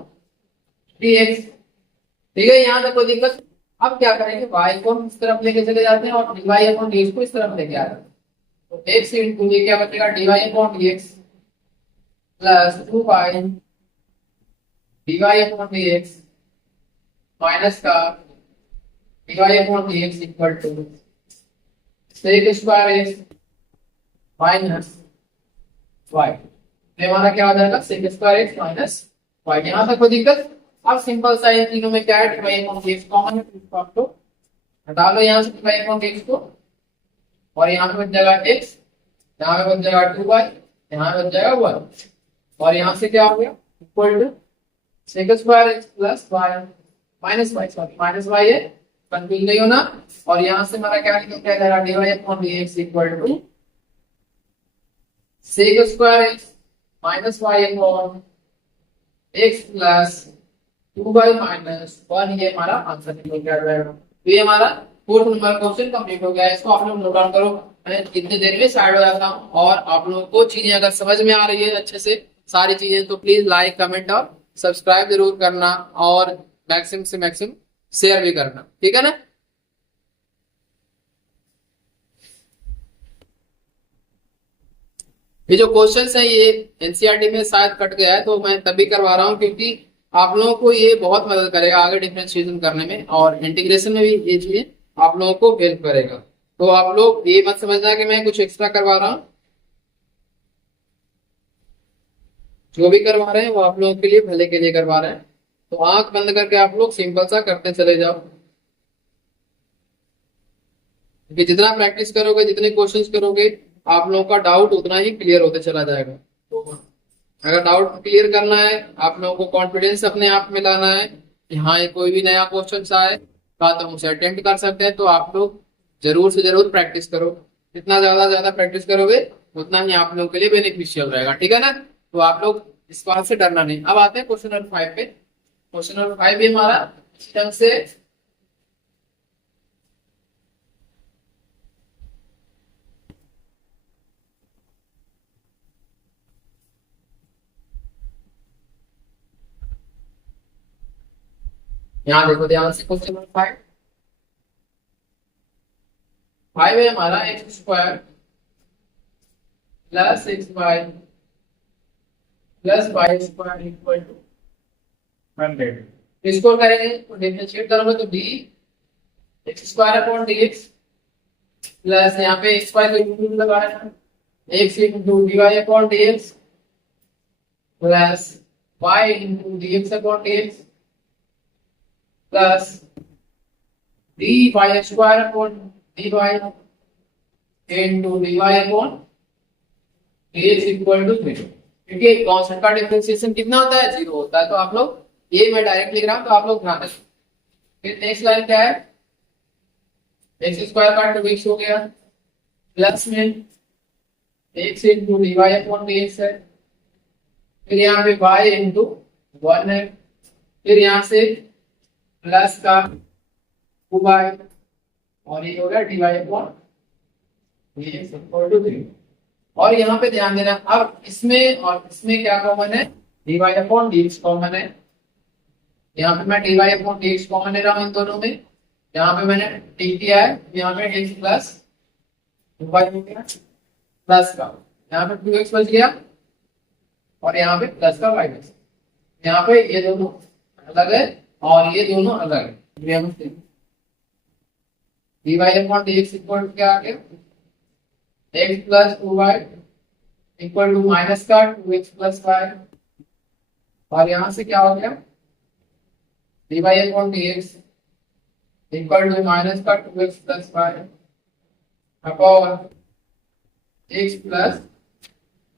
d x. ठीक है, यहाँ तक कोई दिक्कत। अब क्या करेंगे, y को हम इस तरफ लेके चले जाते हैं और d y upon d x को इस तरफ लेके आ रहे हैं। तो x इंटू ये क्या बचेगा, d y upon d x plus 2y d y upon d x minus का d y upon d x equal to sec square x minus y. हमारा क्या हो जाएगा, sec square x minus y. यहाँ तक कोई दिक्कत। अब सिंपल सा इन तीनों में क्या है, d y upon d x common है तो इसको आप लोग हटा लो यहाँ से d y upon d x को, और यहाँ पे बच जाएगा x, यहाँ पे बच जाएगा 2y, यहाँ पे बच जाएगा 1, और यहाँ से क्या हो गया equal to sec square x plus y minus y. Sorry minus y है, कंफ्यूज नहीं होना। और यहाँ से हमारा क्या निकल के आ जाएगा, d y upon d x equal to sec square x minus y upon x plus 2y minus 1। ये हमारा आंसर निकल के आ जाएगा। तो ये हमारा 4th नंबर क्वेश्चन कंप्लीट हो गया। इसको आप लोग नोट डाउन करो। मैं कितने देर में साइड हो जाता हूँ, और आप लोगों को चीजें अगर समझ में आ रही है अच्छे से सारी चीजें तो प्लीज लाइक कमेंट और सब्सक्राइब जरूर करना, और मैक्सिमम से मैक्सिमम शेयर भी करना। ठीक है ना। ये जो क्वेश्चंस है ये एनसीईआरटी में शायद कट गया है, तो मैं तभी करवा रहा हूँ क्योंकि आप लोगों को ये बहुत मदद करेगा आगे डिफरेंशिएशन करने में, और इंटीग्रेशन में भी ये चीजें आप लोगों को हेल्प करेगा। तो आप लोग ये मत समझना कि मैं कुछ एक्स्ट्रा करवा रहा हूँ, जो भी करवा रहे हैं वो आप लोगों के लिए भले के लिए करवा रहे हैं। तो आंख बंद करके आप लोग सिंपल सा करते चले जाओ। क्योंकि जितना प्रैक्टिस करोगे, जितने क्वेश्चंस करोगे, आप लोगों का डाउट उतना ही क्लियर होते चला जाएगा। तो अगर डाउट क्लियर करना है, आप लोगों को कॉन्फिडेंस अपने आप में लाना है कि हाँ ये कोई भी नया क्वेश्चन आए का तो हम उसे अटेंड कर सकते हैं, तो आप लोग जरूर से जरूर प्रैक्टिस करो। जितना ज्यादा प्रैक्टिस करोगे उतना ही आप लोगों के लिए बेनिफिशियल रहेगा, ठीक है ना। तो आप लोग इस बात से डरना नहीं। अब आते हैं क्वेश्चन नंबर 5 पे। क्वेश्चन नंबर 5 भी हमारा इस ढंग से यहाँ देखो ध्यान से। क्वेश्चन नंबर 5 है हमारा x square plus x y plus y square equal to 100। इसको करेंगे तो डिफरेंशिएट करोगे तो d x square upon d x plus यहाँ पे एक्स वाई को यूनिट लगाना, x into d y upon d x plus y into d x upon d x plus d y square upon d y into d y upon d x equal to 3। क्योंकि constant का differentiation कितना होता है, 0 होता है। तो आप लोग ये मैं डायरेक्ट लिख रहा हूं, तो आप लोग ध्यान रखें। फिर नेक्स्ट लाइन क्या है, एक्स स्क्वायर का 2x हो गया प्लस में x into d y upon d x है, फिर यहाँ पे y इंटू 1 है, फिर यहाँ से प्लस का 2y और ये हो गया d y upon d x equal to 3। और यहाँ पे ध्यान देना, अब इसमें और इसमें क्या कॉमन है, d y upon d x common है। यहाँ पे मैं d y upon d x common ले रहा हूँ इन दोनों में। यहाँ पे मैंने टी किया है, यहाँ पे एक्स प्लस वाई हो गया प्लस का, यहाँ पे 2x बच गया और यहाँ पे प्लस का वाई बच। यहाँ पे ये दोनों अलग है और ये दोनों अलग है। D y upon d x equal क्या आ गया, x plus 2y equal to minus का 2x प्लस वाई, और यहाँ से क्या हो गया, d y upon d x equal to minus का 2x plus y upon x plus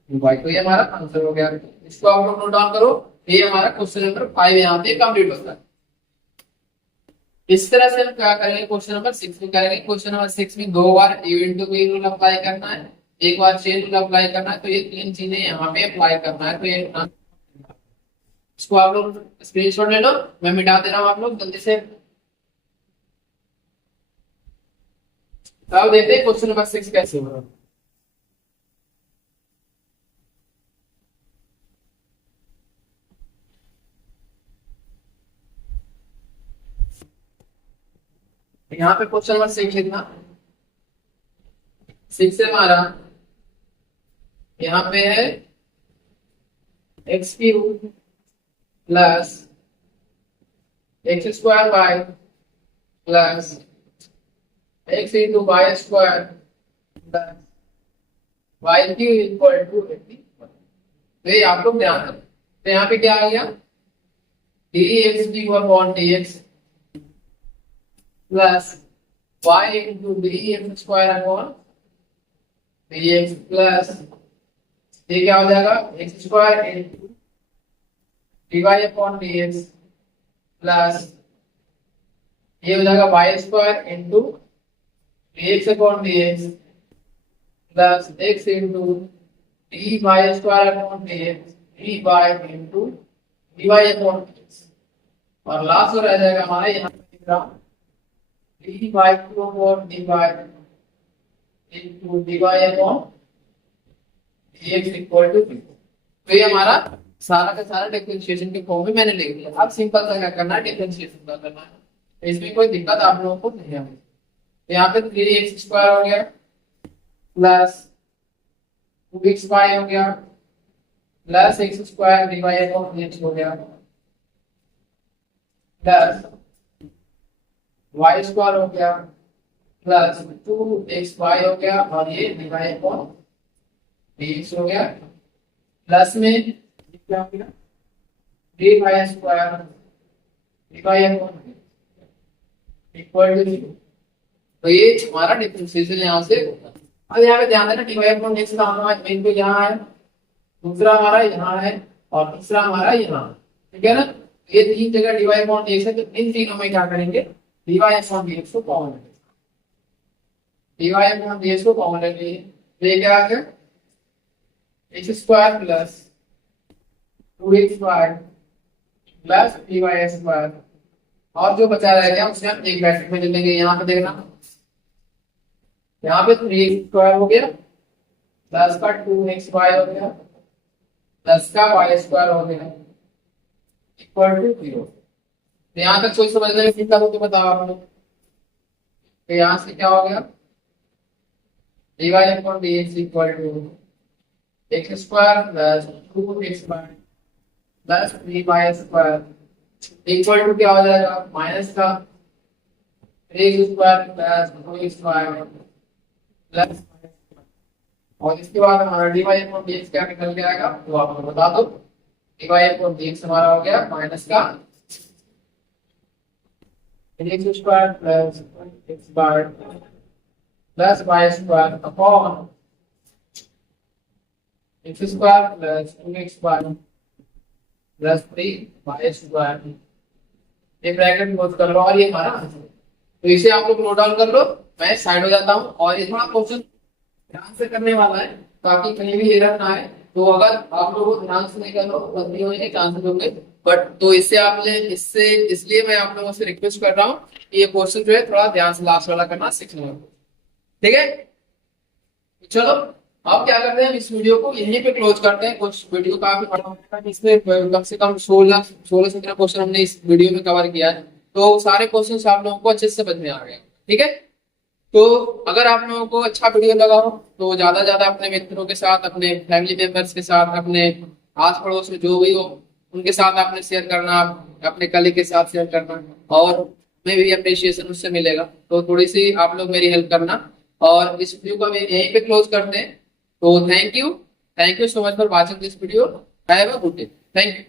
y. तो ये हमारा आंसर हो गया। इसको आप लोग नोट डाउन करो। ये हमारा क्वेश्चन नंबर 5 यहाँ पे कंप्लीट होता है। इस तरह से हम क्या करेंगे, क्वेश्चन नंबर 6 में करेंगे। क्वेश्चन नंबर 6 में 2 बार u into v rule apply करना है, एक बार चेन रूल अप्लाई करना है। तो ये 3 चीजें यहाँ पे अप्लाई करना है। तो ये इसको आप लोग स्क्रीनशॉट ले लो, मैं मिटा दे रहा हूँ, आप लोग जल्दी से। अब देखते हैं क्वेश्चन नंबर 6 कैसे हो रहा है। यहाँ पे क्वेश्चन नंबर 6 लिखना। 6 से हमारा यहाँ पे है x cube plus x square y plus x into y square plus y cube equal to 81। तो ये आप लोग ध्यान रखें। तो यहाँ पे क्या आ गया, d x d upon d x plus y into d x square upon d x plus ये क्या हो जाएगा, x square into d y upon d x plus ये हो जाएगा y square into d x upon d x plus x into d y square upon d x d y into d y upon d x. और last हो रह जाएगा हमारा यहाँ पे D Y two upon d y into d y upon d x equal to 3। तो ये हमारा सारा का सारा डिफरेंशिएशन के फॉर्म में मैंने लिख दिया। अब सिंपल सा क्या करना है, डिफरेंशिएशन का करना है। इसमें कोई दिक्कत आप लोगों को नहीं आएगी। यहाँ पे 3x स्क्वायर हो गया प्लस 2xy हो गया plus x square d y upon dx हो गया प्लस y स्क्वायर हो गया प्लस 2xy हो गया और ये डी वाई अपॉन dx हो गया प्लस में क्या हो गया d y square d y upon equal to 0। तो ये हमारा डिफरेंशिएशन यहाँ से होगा। अब यहाँ पे ध्यान देना dy अपॉन dx का हमारा मेन तो यहाँ है, दूसरा हमारा यहाँ है और तीसरा हमारा यहाँ, ठीक है ना। ये तीन जगह dy अपॉन dx है, तो इन तीनों में क्या करेंगे, dy अपॉन dx को कॉमन लेंगे, dy अपॉन dx को कॉमन लेंगे। तो ये क्या आ गया, x square plus 2xy plus dy square, और जो बचा रह गया उसे हम एक ब्रैकेट में ले लेंगे। यहाँ पे देखना, यहाँ पे 3x स्क्वायर हो गया प्लस का 2xy हो गया प्लस का y स्क्वायर हो गया इक्वल टू 0। तो यहाँ तक कोई समझने में दिक्कत हो तो बताओ आप लोग। तो यहाँ से क्या हो गया, dy upon dx equal to x square plus 2xy plus 3y square equal to क्या हो जाएगा, माइनस का 3x square plus 2xy plus, और इसके बाद हमारा dy अपॉन dx क्या निकल के आएगा तो आप लोग बता दो। dy अपॉन dx हमारा हो गया माइनस का 3x स्क्वायर प्लस x बार plus y square upon x square plus 2x बार प्लस 3y स्क्वायर, ये ब्रैकेट क्लोज कर लो और ये हमारा आंसर। तो इसे आप लोग नोट डाउन कर लो, मैं साइड हो जाता हूँ। और ये थोड़ा क्वेश्चन ध्यान से करने वाला है ताकि कहीं भी एरर ना आए। तो अगर आप लोग ध्यान से नहीं कर लो गलती होने के चांसेस होंगे, बट तो इससे इसलिए मैं आप लोगों से रिक्वेस्ट कर रहा हूँ कि ये क्वेश्चन जो है थोड़ा ध्यान से लास्ट वाला करना सीखना, ठीक है। चलो अब क्या करते हैं, इस वीडियो को यहीं पे क्लोज करते हैं। कुछ वीडियो काफी बड़ा होगा, इसमें कम से कम 16 क्वेश्चन हमने इस वीडियो में कवर किया है, तो सारे क्वेश्चन आप लोगों को अच्छे से समझ में आ गए, ठीक है। तो अगर आप लोगों को अच्छा वीडियो लगा हो तो ज्यादा ज्यादा अपने मित्रों के साथ, अपने फैमिली मेंबर्स के साथ, अपने आस पड़ोस में जो भी हो उनके साथ आपने शेयर करना, अपने कलीग के साथ शेयर करना, और मैं भी अप्रिशिएशन उससे मिलेगा। तो थोड़ी सी आप लोग मेरी हेल्प करना, और इस वीडियो को भी यहीं पे क्लोज करते हैं। तो thank you so much for watching this video. Have a good day, thank you.